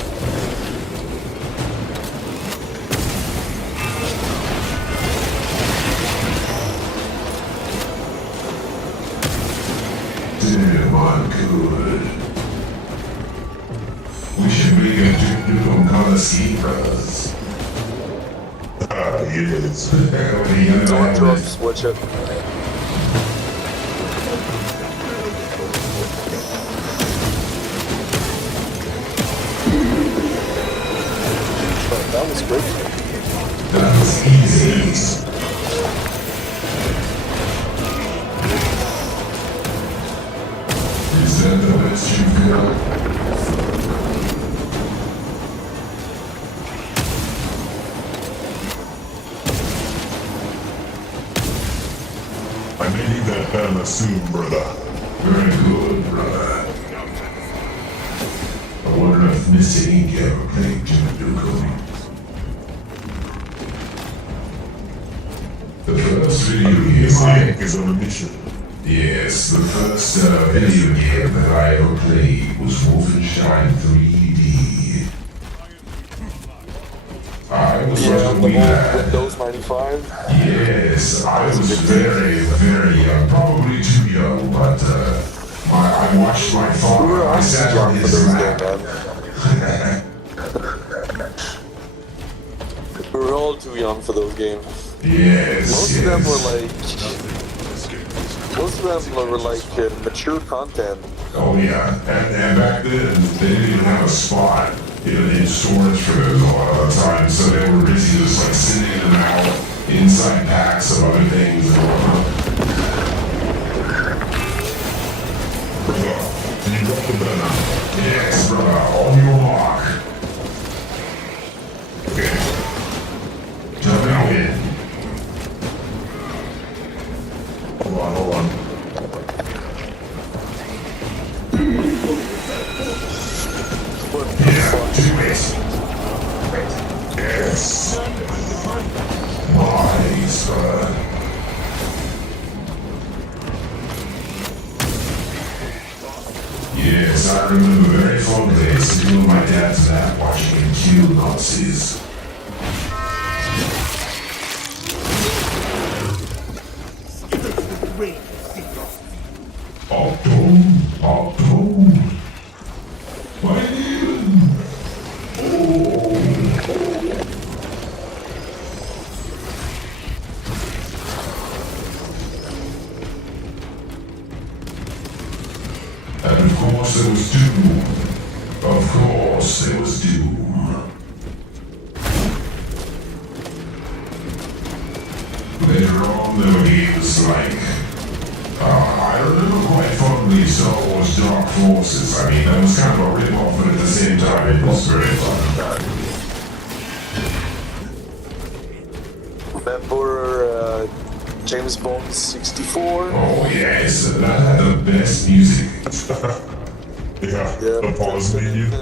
Damn, I'm good. We should make a Duke Nukem kind of ski bros. Ah, yes. Don't drop, switch it. script? That was easy. Is that the best you've got? I may need that banner soon, brother. Very good, brother. I wonder if Mr. Ink ever played Jimmy Duco. The first video game This ink is on a mission. Yes, the first video game that I ever played was Wolfenstein 3D. I was Yeah, lucky the whole that. Windows 95. Yes, I was very, very young, probably too young, but I watched my father. I sat on For his those lap. games, man. We were all too young for those games. Yes, Most yes. of them were like mature content. Oh yeah, and back then they didn't even have a spot in stores for those a lot of the time, so they were busy just like sending them out inside packs of other things and whatnot. Brother, can you drop the banner? Yes, brother, on your mark. Okay. Jump out in. Hold on. Yeah, do it. Yes. Nice, brother. Yes, I remember very fondly sitting on my dad's lap watching him kill Nazis. Octo. And of course there was Doom. Of course there was Doom. Later on though he was like, I remember quite fondly Star Wars Dark Forces. I mean, that was kind of a rip-off, but at the same time it was very fun. Remember James Bond 64? Oh yes, that had the best music. Yeah, the pause menu. They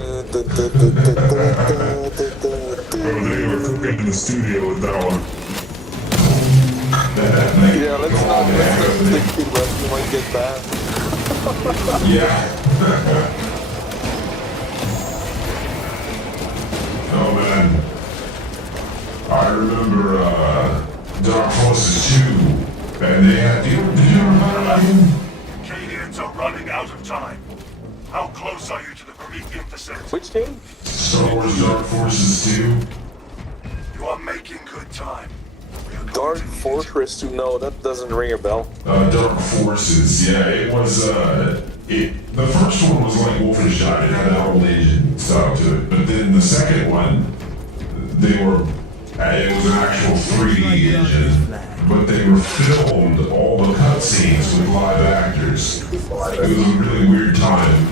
were cooking in the studio with that one. Yeah, let's not think too much, we might get that. Yeah. Oh man. I remember Dark Forces 2, and they had, did you remember that one? Cadians are running out of time. How close are you to the Promethean facility? Which game? Star Wars Dark Forces 2? You are making good time. We are going Dark to need- Fortress 2, no, that doesn't ring a bell. Dark Forces, yeah, it was, the first one was like Wolfenstein, it had that whole Asian style to it, but then the second one, it was an actual 3D engine, but they were filmed all the cutscenes with live actors. It was a really weird time.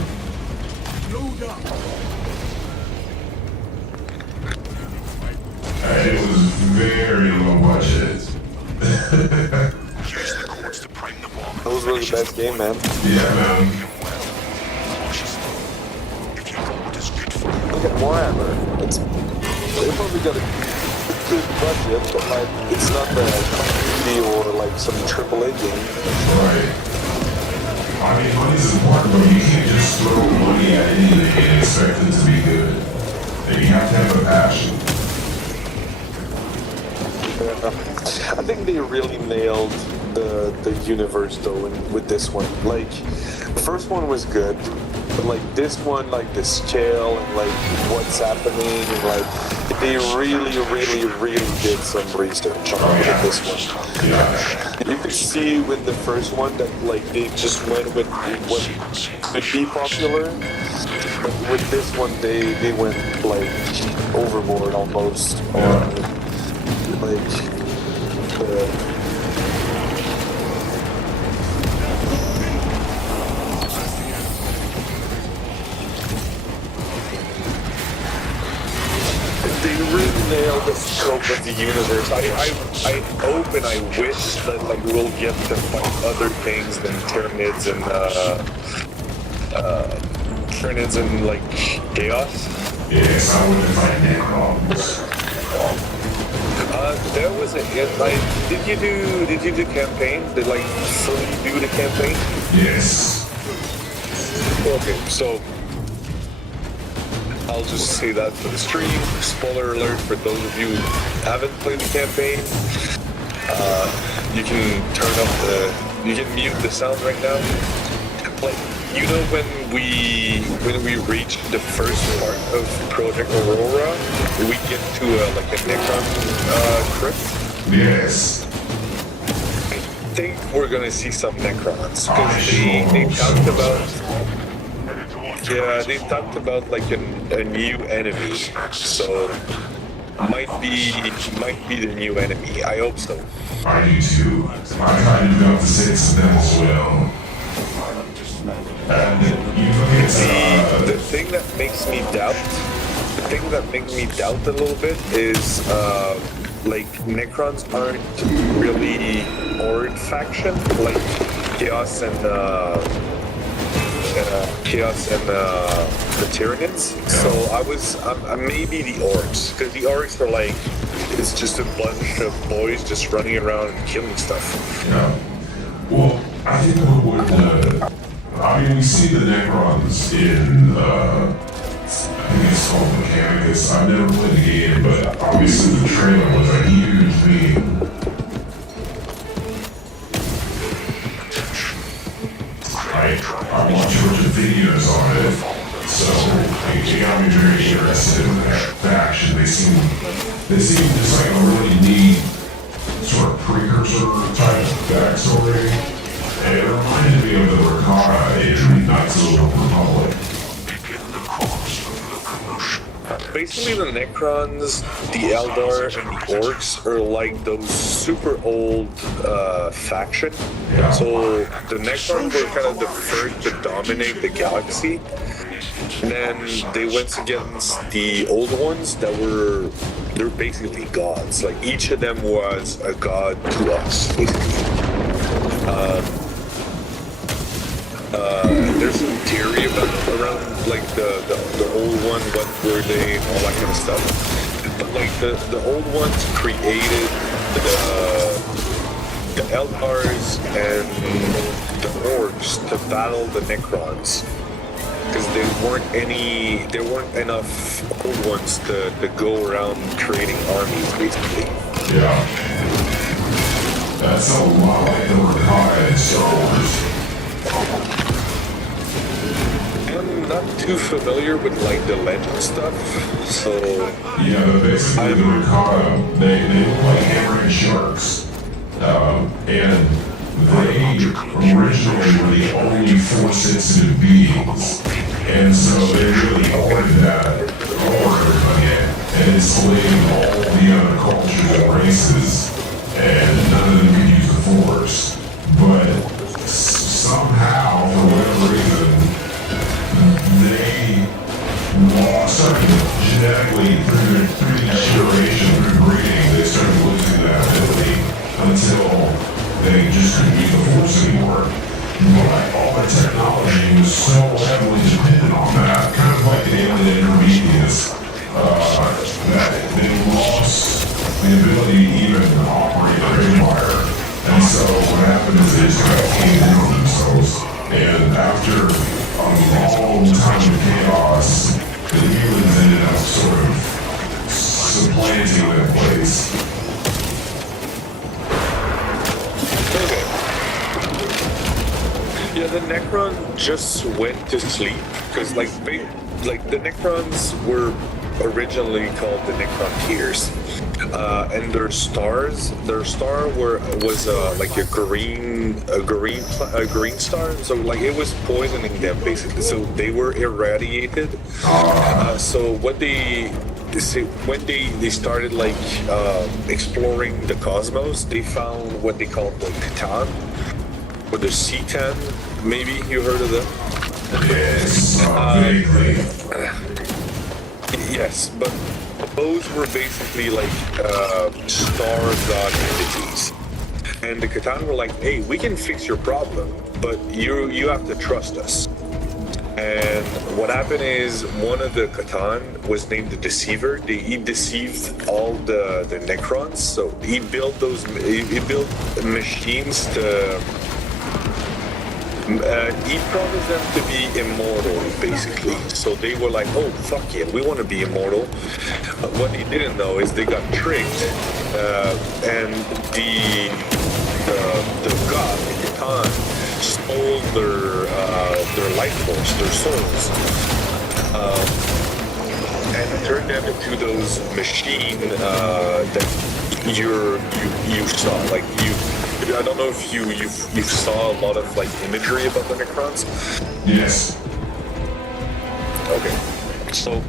And it was very low budget. Use the cords to bring the bomb. That was really the best game, man. Yeah, man. Cautiously. If you know what is good for you, Look at Warhammer. They probably got a good budget, but like, it's not the comedy or like some AAA game. Right. I mean, money's important, but you can't just throw money at anything and expect it to be good. And you have to have a passion. I think they really nailed the universe though with this one. Like, the first one was good, but like this one, like the scale and like what's happening, and like they really did some research on this one. Yeah. You could see with the first one that like they just went with what could be popular. But with this one, they went like overboard almost, or like they really nailed the scope of the universe. I hope and I wish that like we'll get to fight other things than Tyranids and like chaos. Yes, I wouldn't fight Necrons. There was a did you do campaign? Did like fully do the campaign? Yes. Okay, so I'll just say that for the stream. Spoiler alert for those of you who haven't played the campaign. You can you can mute the sound right now. Like, you know when we reach the first part of Project Aurora, we get to like a Necron crypt. Yes. I think we're gonna see some Necrons because they talked about. Yeah, they talked about like a new enemy, so might be the new enemy. I hope so. I do too. I kind of got the sense of them as well. And you look at The thing that makes me doubt a little bit is like Necrons aren't really Horde faction like Chaos and the Tyranids. So I'm maybe the Orcs, because the Orcs are like, it's just a bunch of boys just running around and killing stuff. yeah. Well, I think what would I mean, we see the Necrons in I think it's called Mechanicus. I've never played the game, but obviously the trailer was a huge theme. I watched a bunch of videos on it, so it got me very interested in that faction. They seem just like a really neat sort of precursor type backstory. And it reminded me of the Rakata in Knights of the Old Republic. Basically, the Necrons, the Eldar, and the Orcs are like those super old faction. Yeah. So the Necrons were kind of the first to dominate the galaxy. And then they went against the old ones they're basically gods. Like each of them was a god to us, basically. There's some theory around like the old one, what were they, and all that kind of stuff. But like the old ones created the Eldars and the Orcs to battle the Necrons, because there weren't enough old ones to go around creating armies, basically. Yeah. That's a lot like the Rakata in Star Wars. I'm not too familiar with like the legend stuff, so Yeah, but basically the Rakata, they look like hammering sharks. And they originally were the only Force-sensitive beings. And so they really hoarded that again and enslaved all the other cultures and races. And none of them could use the Force. But somehow, for whatever reason, they lost, genetically, through each generation, through breeding, they started losing that ability until they just couldn't use the Force anymore. But all their technology was so heavily dependent on that, kind of like the alien Prometheus, that they lost the ability to even operate their empire. And so what happened is they just kind of came in on themselves. And after a long time of chaos, the humans ended up sort of supplanting that place. okay. Yeah, the Necron just went to sleep because like the Necrons were originally called the Necronteers. And their star was like a green star. So like it was poisoning them basically. So they were irradiated. So what when they started like exploring the cosmos, they found what they called the Catan or the C10. Maybe you heard of them? Yes, vaguely. Yes, but those were basically like star god entities. And the Catan were like, hey, we can fix your problem, but you have to trust us. And what happened is one of the Catan was named the Deceiver. He deceived all the Necrons. So he built machines to he promised them to be immortal, basically. So they were like, oh, fuck yeah, we want to be immortal. But what they didn't know is they got tricked, and the god, the Catan, stole their life force, their souls, and turned them into those machine that you saw, like I don't know if you saw a lot of like imagery about the Necrons. Yes. Okay. So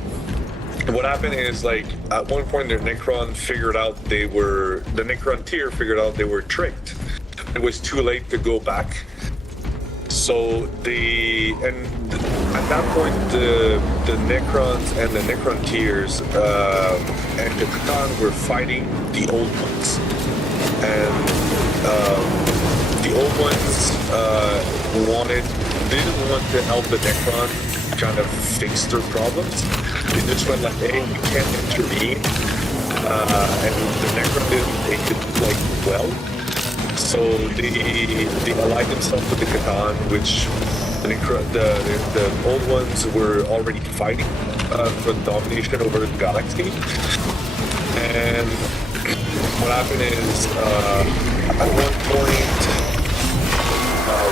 what happened is like at one point the Necrontier figured out they were tricked. It was too late to go back. So at that point the Necrons and the Necrontiers and the Catan were fighting the old ones. And the old ones didn't want to help the Necron kind of fix their problems. They just went like, hey, we can't intervene. And the Necron didn't take it like well. So they allied themselves with the Catan, which the old ones were already fighting for domination over the galaxy. And what happened is, at one point,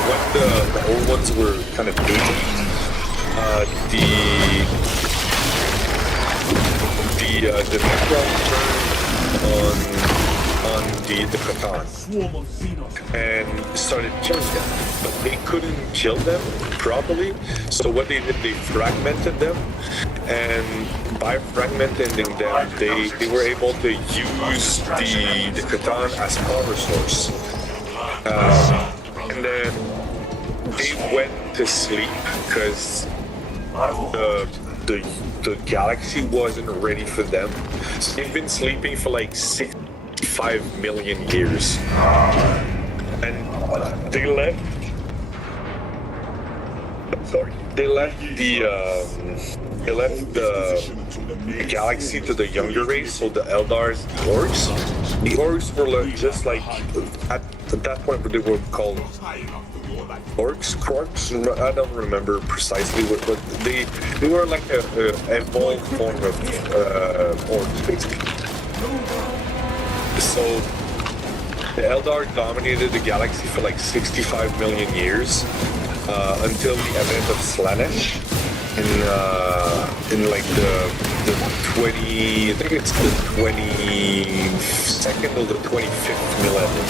when the old ones were kind of beaten, the Necron turned on the Catan and started killing them, but they couldn't kill them properly. So what they did, they fragmented them, and by fragmenting them, they were able to use the Catan as power source. And then they went to sleep because the galaxy wasn't ready for them. So they've been sleeping for like 65 million years. And they left. They left the galaxy to the younger race, so the Eldars, the Orcs. The Orcs were like, just like at that point they were called Orcs, Quarks. I don't remember precisely what, but they were like a evolved form of Orcs, basically. So the Eldar dominated the galaxy for like 65 million years. Until the event of Slanesh in like the 20, I think it's the 22nd or the 25th millennium.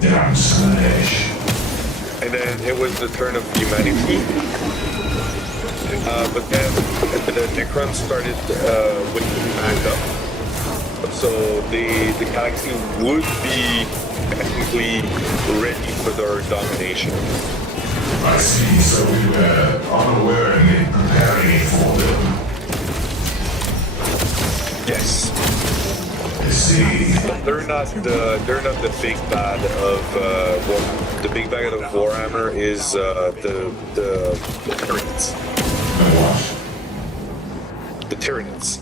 Damn Slanesh. And then it was the turn of humanity. But then the Necrons started waking back up. So the galaxy would be technically ready for their domination. I see, so we were unawarely preparing for them. Yes. I see. But they're not the big bad of Warhammer. The big bad of Warhammer is the Tyranids. The what? The Tyranids.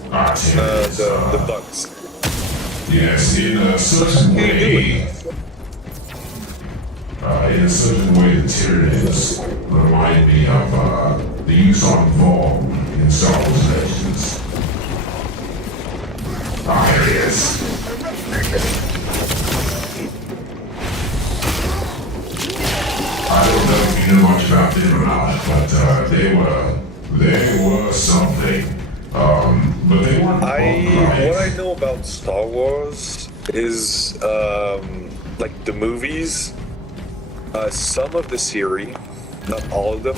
The bugs. Yes, in a certain way. In a certain way, the Tyranids remind me of the Yuuzhan Vong in Star Wars Legends. Here it is. I don't know if you know much about them or not, but they were They were something. But they weren't what I right. know about Star Wars is like the movies, some of the series, not all of them.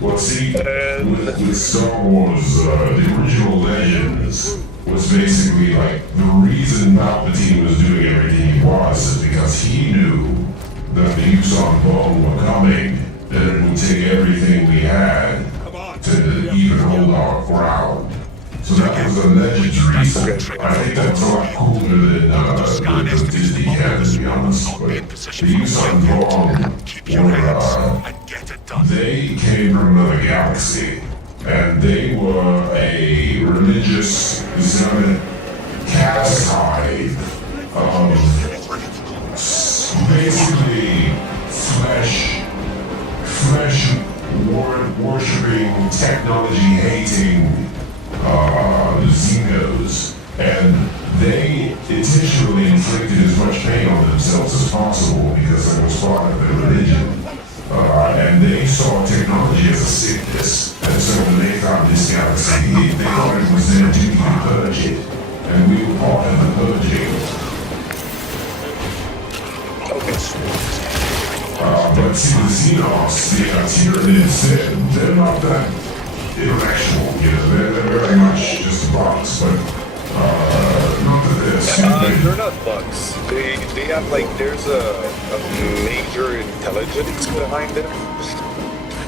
Well, see, And- with Star Wars, the original Legends was basically like the reason Palpatine was doing everything he was is because he knew that the Yuuzhan Vong were coming, and it would take everything we had to even hold our ground. So that was the Legends reason. I think that's a lot cooler than the Disney canon, to be honest. But the Yuuzhan Vong were, And get it done. they came from another galaxy, and they were a religious zealot caste hive of basically flesh worshipping, technology hating Xenos, and they intentionally inflicted as much pain on themselves as possible because it was part of their religion. And they saw technology as a sickness, and so when they found this galaxy, they thought it was their duty to purge it, and we were part of the purging. But see, the Xenos, the Tyranids, they're not that intellectual, you know, they're very much just bugs, but not that they're stupid. They're not bugs. They have like there's a major intelligence behind them.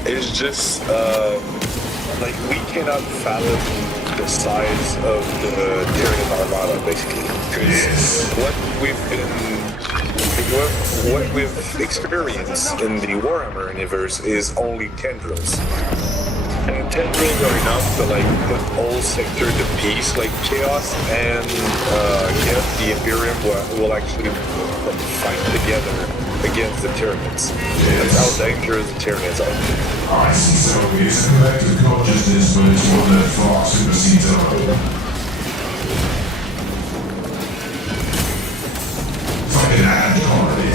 It's just like we cannot fathom the size of the Tyranid Armada basically. Because what we've experienced in the Warhammer universe is only tendrils. And tendrils are enough to like put all sector to peace, like Chaos and the Imperium will actually fight together against the Tyranids. That's how dangerous the Tyranids are. I see, so it's a collective consciousness, but it's one that far supersedes our. It's like an ad colony.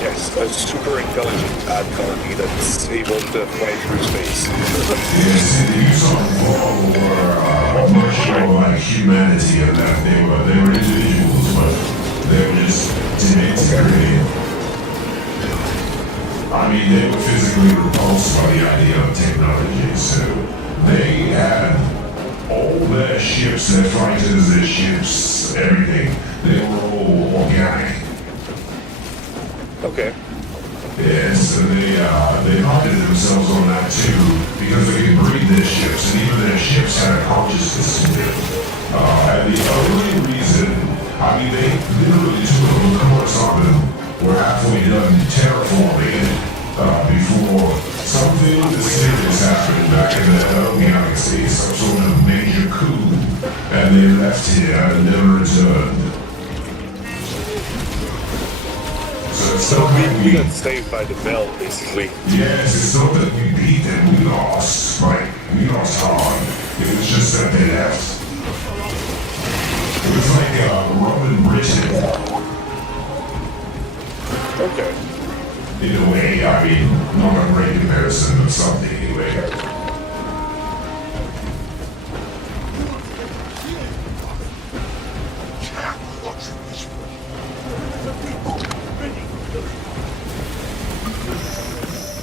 Yes, a super intelligent ad colony that's able to fly through space. Yes, the Yuuzhan Vong were much more like humanity in that they were individuals, but they were just disintegrated. I mean, they were physically repulsed by the idea of technology, so they had all their ships, their fighters, their ships, everything. They were all organic. Okay. Yes, and they prided themselves on that too, because they could breed their ships, and even their ships had a consciousness to them. And the only reason, I mean, they literally took a little course on them, were halfway done terraforming it, before something mysterious happened back in the galaxy, some sort of major coup, and they left here and never returned. So We got saved by the bell, basically. yes, it's not that we beat them, we lost. Like, we lost hard. It was just that they left. It was like Roman Britain. Okay. In a way, I mean, not a great comparison, but something anyway.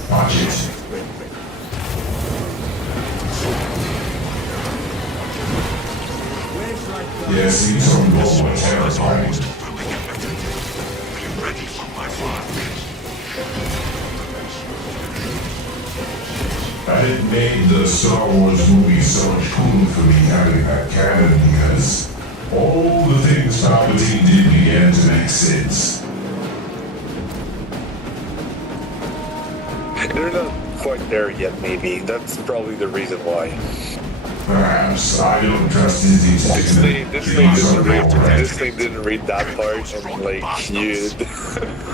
Watch it. Yes, these are more terrifying. Be ready for my fire. And it made the Star Wars movies so much cooler for me having that canon because all the things Palpatine did began to make sense. They're not quite there yet, maybe. That's probably the reason why. Perhaps I don't trust Disney to Disney do that. Disney didn't read that part and like you.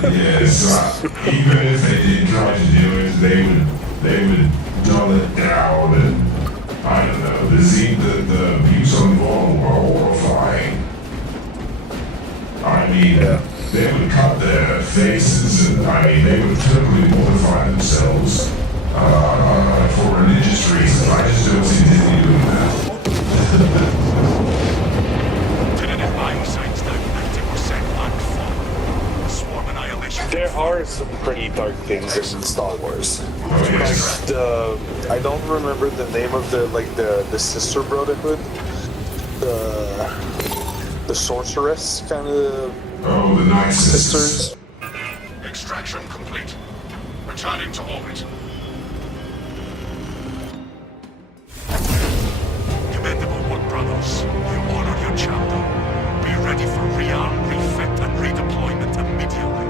Yes, even if they did try to do it, they would dull it down and I don't know. The views on Vong were horrifying. I mean, they would cut their faces, and I mean, they would totally mortify themselves for religious reasons. I just don't see Disney doing that. There are some pretty dark things in Star Wars. Oh, yes. Like I don't remember the name of the Sister Brotherhood, the sorceress kind of Oh, the Night sisters. Extraction complete. Returning to orbit. Commendable Wood Brothers. You honored your chapter. Be ready for rearm, refit, and redeployment immediately.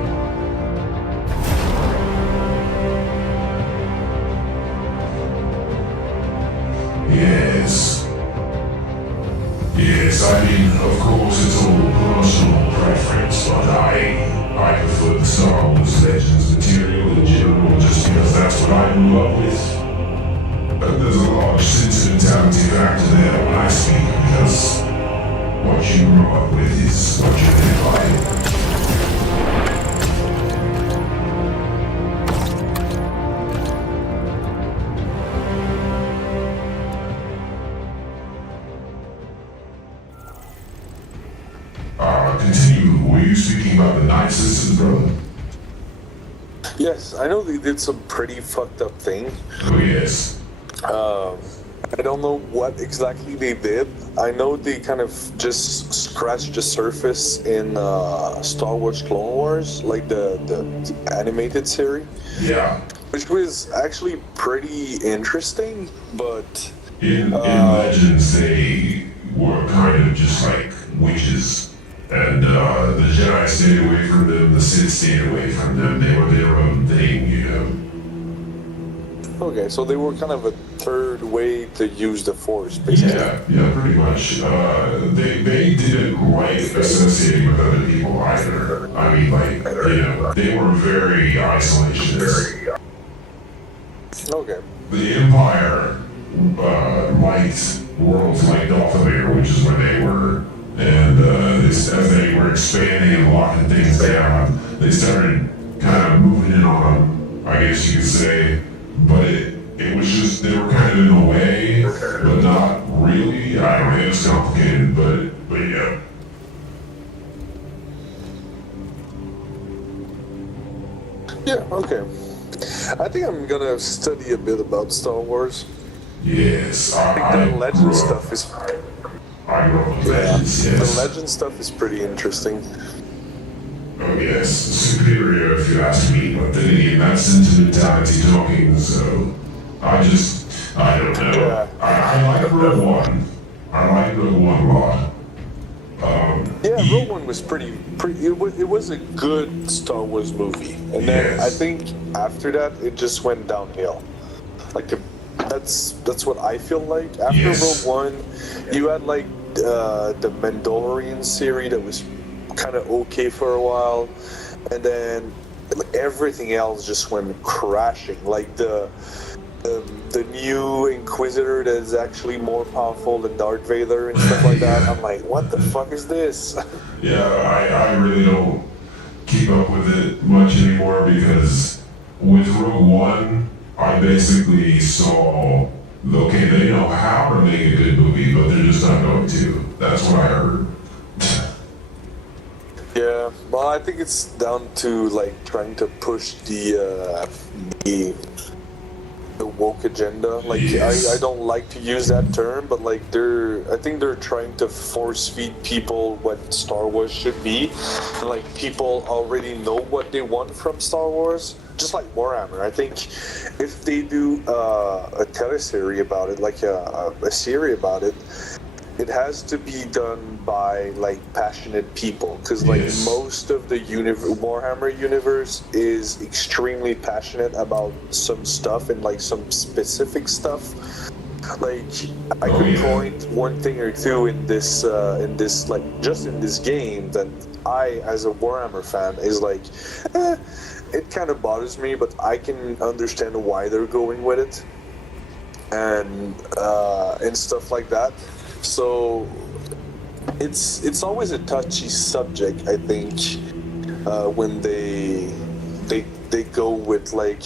Yes. Yes, I mean, of course it's all personal preference, but I prefer the Star Wars Legends material in general just because that's what I grew up with. But there's a large sentimentality factor there when I speak because what you grew up with is what you live by. Continue. Were you speaking about the Night Sisters, brother? Yes, I know they did some pretty fucked up thing. Oh, yes. I don't know what exactly they did. I know they kind of just scratched the surface in Star Wars Clone Wars, like the animated series, Yeah. which was actually pretty interesting, but In Legends, they were kind of just like witches. And the Jedi stayed away from them, the Sith stayed away from them. They were their own thing, you know. okay, so they were kind of a third way to use the Force, basically. Yeah, pretty much. They didn't like associating with other people either. I mean, like, you know, they were very isolationist. Okay. The Empire liked worlds like Dathomir, which is where they were. And as they were expanding and locking things down, they started kind of moving in on them, I guess you could say. But it was just, they were kind of in a way, but not really. I don't know, it was complicated, but yeah. Yeah, okay. I think I'm gonna study a bit about Star Wars. Yes, I think the legend stuff is... I grew up with Legends, yes. The legend stuff is pretty interesting. Oh yes, superior if you ask me, but then again, that's sentimentality talking, so I don't know. Yeah. I like Rogue One. I like Rogue One a lot. Yeah, Rogue One was pretty. It was a good Star Wars movie, and then Yes. I think after that it just went downhill. Like that's what I feel like. After Yes. Rogue One, you had like the Mandalorian series that was kind of okay for a while, and then everything else just went crashing. Like the new Inquisitor that is actually more powerful than Darth Vader and stuff like that. I'm like, what the fuck is this? Yeah, I really don't keep up with it much anymore because with Rogue One, I basically saw, okay, they know how to make a good movie, but they're just not going to. That's what I heard. Yeah, well, I think it's down to like trying to push the woke agenda. Like, Yes. I don't like to use that term, but like I think they're trying to force feed people what Star Wars should be. And like people already know what they want from Star Wars, just like Warhammer. I think if they do a teleseries about it, like a series about it, it has to be done by like passionate people, because like Yes. most of the Warhammer universe is extremely passionate about some stuff and like some specific stuff. Like I Oh, could yeah. point one thing or two in this like just in this game that I, as a Warhammer fan, is like, it kind of bothers me, but I can understand why they're going with it, and stuff like that. So it's always a touchy subject, I think, when they go with like,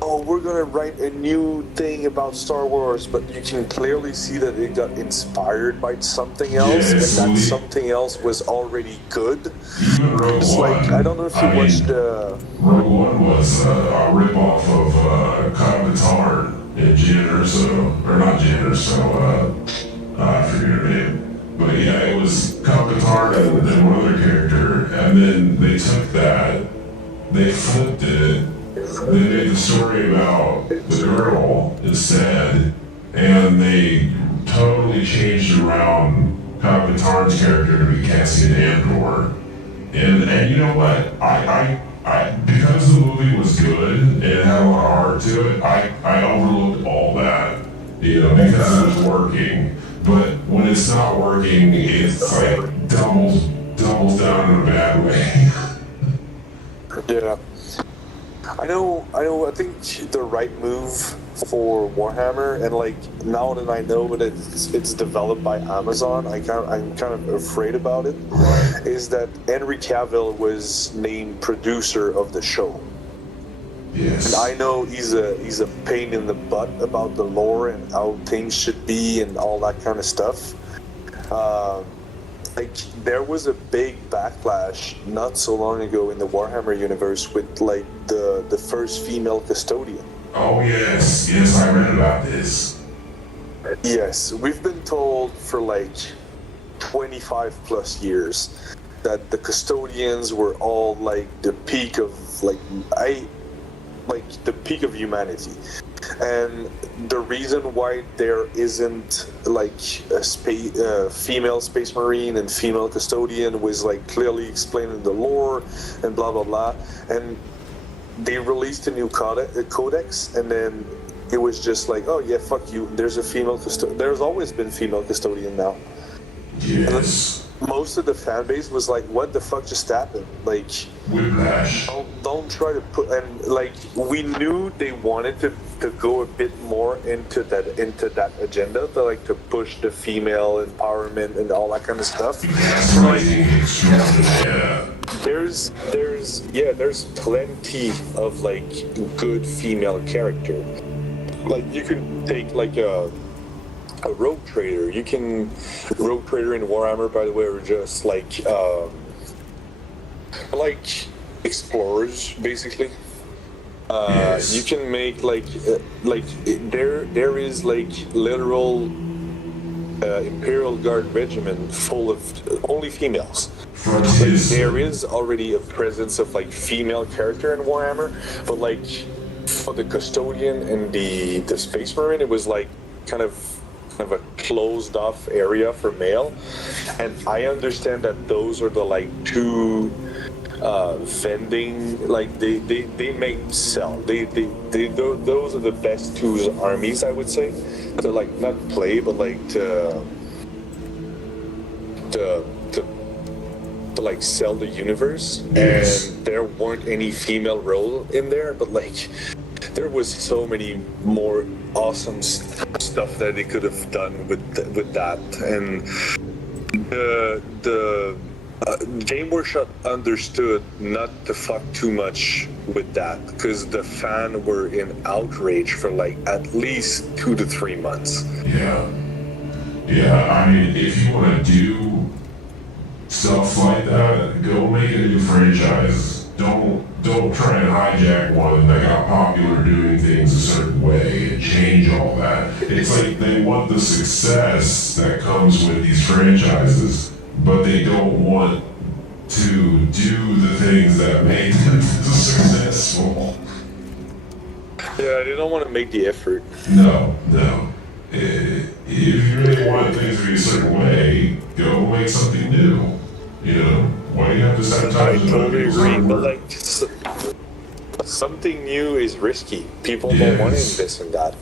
oh, we're gonna write a new thing about Star Wars, but you can clearly see that it got inspired by something else, Yes, and that something else was already good. Even Rogue It's One. like, I don't know if you watched Rogue One was a rip-off of Kyle and Jan Erso, or not Jan Erso, I forget her name. But yeah, it was Kyle Katarn and one other character, and then they took that, they flipped it, they made the story about the girl instead, and they totally changed around Kyle Katarn's character to be Cassian Andor. And you know what? I because the movie was good and it had a lot of heart to it, I overlooked all that, you know, because it was working. But when it's not working, it's like doubles down in a bad way. Yeah. I think the right move for Warhammer, and like now that I know that it's developed by Amazon, I'm kind of afraid about it, is that Henry Cavill was named producer of the show. Yes. And I know he's a pain in the butt about the lore and how things should be and all that kind of stuff. Like there was a big backlash not so long ago in the Warhammer universe with like the first female custodian. Oh yes, I read about this. Yes, we've been told for like 25 plus years that the custodians were all like the peak of the peak of humanity. And the reason why there isn't like a female space marine and female custodian was like clearly explained in the lore and blah blah blah. And they released a new codex, and then it was just like, oh yeah, fuck you. There's a female custodian. There's always been female custodian now. Yes. Most of the fan base was like, what the fuck just happened? Like, Whiplash. don't try to put, and like we knew they wanted to go a bit more into that agenda, to push the female empowerment and all that kind of stuff. Yeah. There's plenty of like good female character. Like you could take like a rogue trader. Rogue trader in Warhammer, by the way, are just like explorers, basically. Yes. You can make there is like literal Imperial Guard regiment full of only females. Like, there is already a presence of like female character in Warhammer, but like for the custodian and the space marine, it was like kind of a closed off area for male. And I understand that those are the like two vending, like they make sell. Those are the best two armies, I would say. To like not play, but like to like sell the universe. Yes. And there weren't any female role in there, but like there was so many more awesome stuff that they could have done with that. And the Game Workshop understood not to fuck too much with that, because the fans were in outrage for like at least 2 to 3 months. Yeah, I mean, if you want to do stuff like that, go make a new franchise. Don't try and hijack one that got popular doing things a certain way and change all that. It's like they want the success that comes with these franchises, but they don't want to do the things that made them successful. Yeah, they don't want to make the effort. No. If you really want things to be a certain way, go make something new. You know, why do you have to sabotage? I totally agree, but like something new is risky. People don't want to invest in that.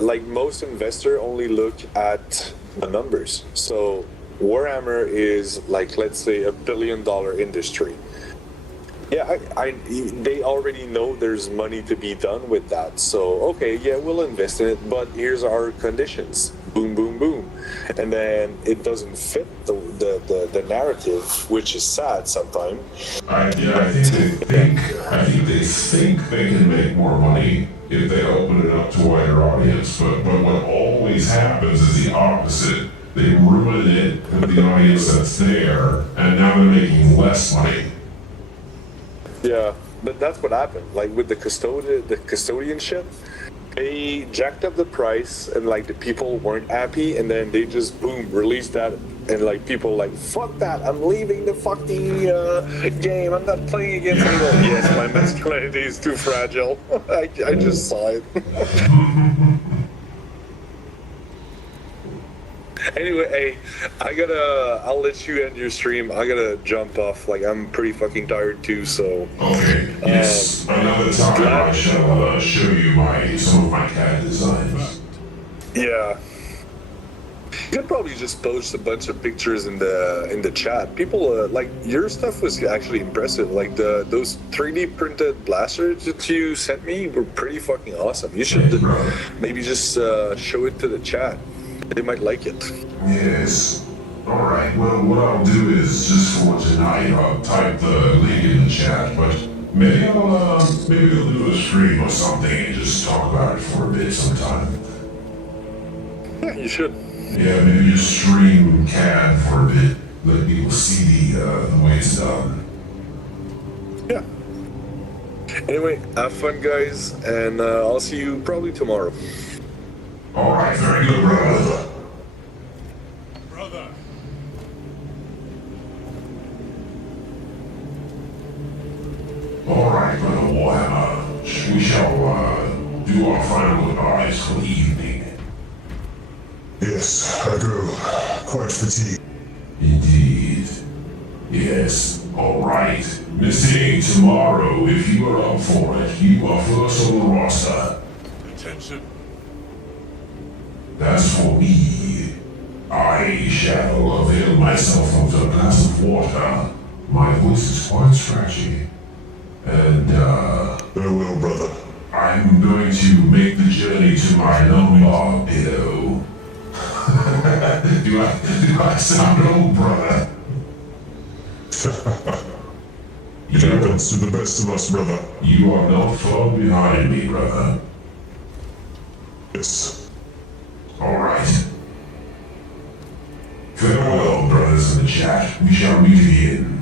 Like most investors only look at the numbers. So Warhammer is like, let's say, $1 billion industry. Yeah, they already know there's money to be done with that. So okay, yeah, we'll invest in it, but here's our conditions. boom, boom, boom, and then it doesn't fit the narrative, which is sad sometimes. I think they think they can make more money if they open it up to a wider audience, but what always happens is the opposite. They ruin it with the audience that's there, and now they're making less money. Yeah, but that's what happened. Like with the custodian shit, they jacked up the price, and like the people weren't happy, and then they just boom released that, and like people like fuck that, I'm leaving the fucking game. I'm not playing against anyone. Yes, my masculinity is too fragile. I just saw it. Anyway, hey, I'll let you end your stream. I gotta jump off. Like, I'm pretty fucking tired too, so. Okay, yes. Another time I shall show you some of my CAD designs. Yeah. You could probably just post a bunch of pictures in the chat. People, like, your stuff was actually impressive. Like, those 3D printed blasters that you sent me were pretty fucking awesome. You should maybe just show it to the chat. They might like it. Yes. Alright, well, what I'll do is, just for tonight, I'll type the link in the chat, but maybe I'll do a stream or something and just talk about it for a bit sometime. Yeah, you should. Yeah, maybe just stream CAD for a bit, let people see the way it's done. Yeah. Anyway, have fun, guys, and I'll see you probably tomorrow. Alright, very good, brother. Brother. Alright, brother Warhammer. We shall do our final goodbyes for the evening. Yes, I grow quite fatigued. Indeed. Yes, alright. Meeting tomorrow, if you are up for it. You are first on the roster. Attention. As for me, I shall avail myself of a glass of water. My voice is quite scratchy. And, Farewell, brother. I'm going to make the journey to my lumbar pillow. do I sound old, brother? It happens to the best of us, brother. You are not far behind me, brother. Yes. Alright. Farewell, brothers in the chat. We shall meet again.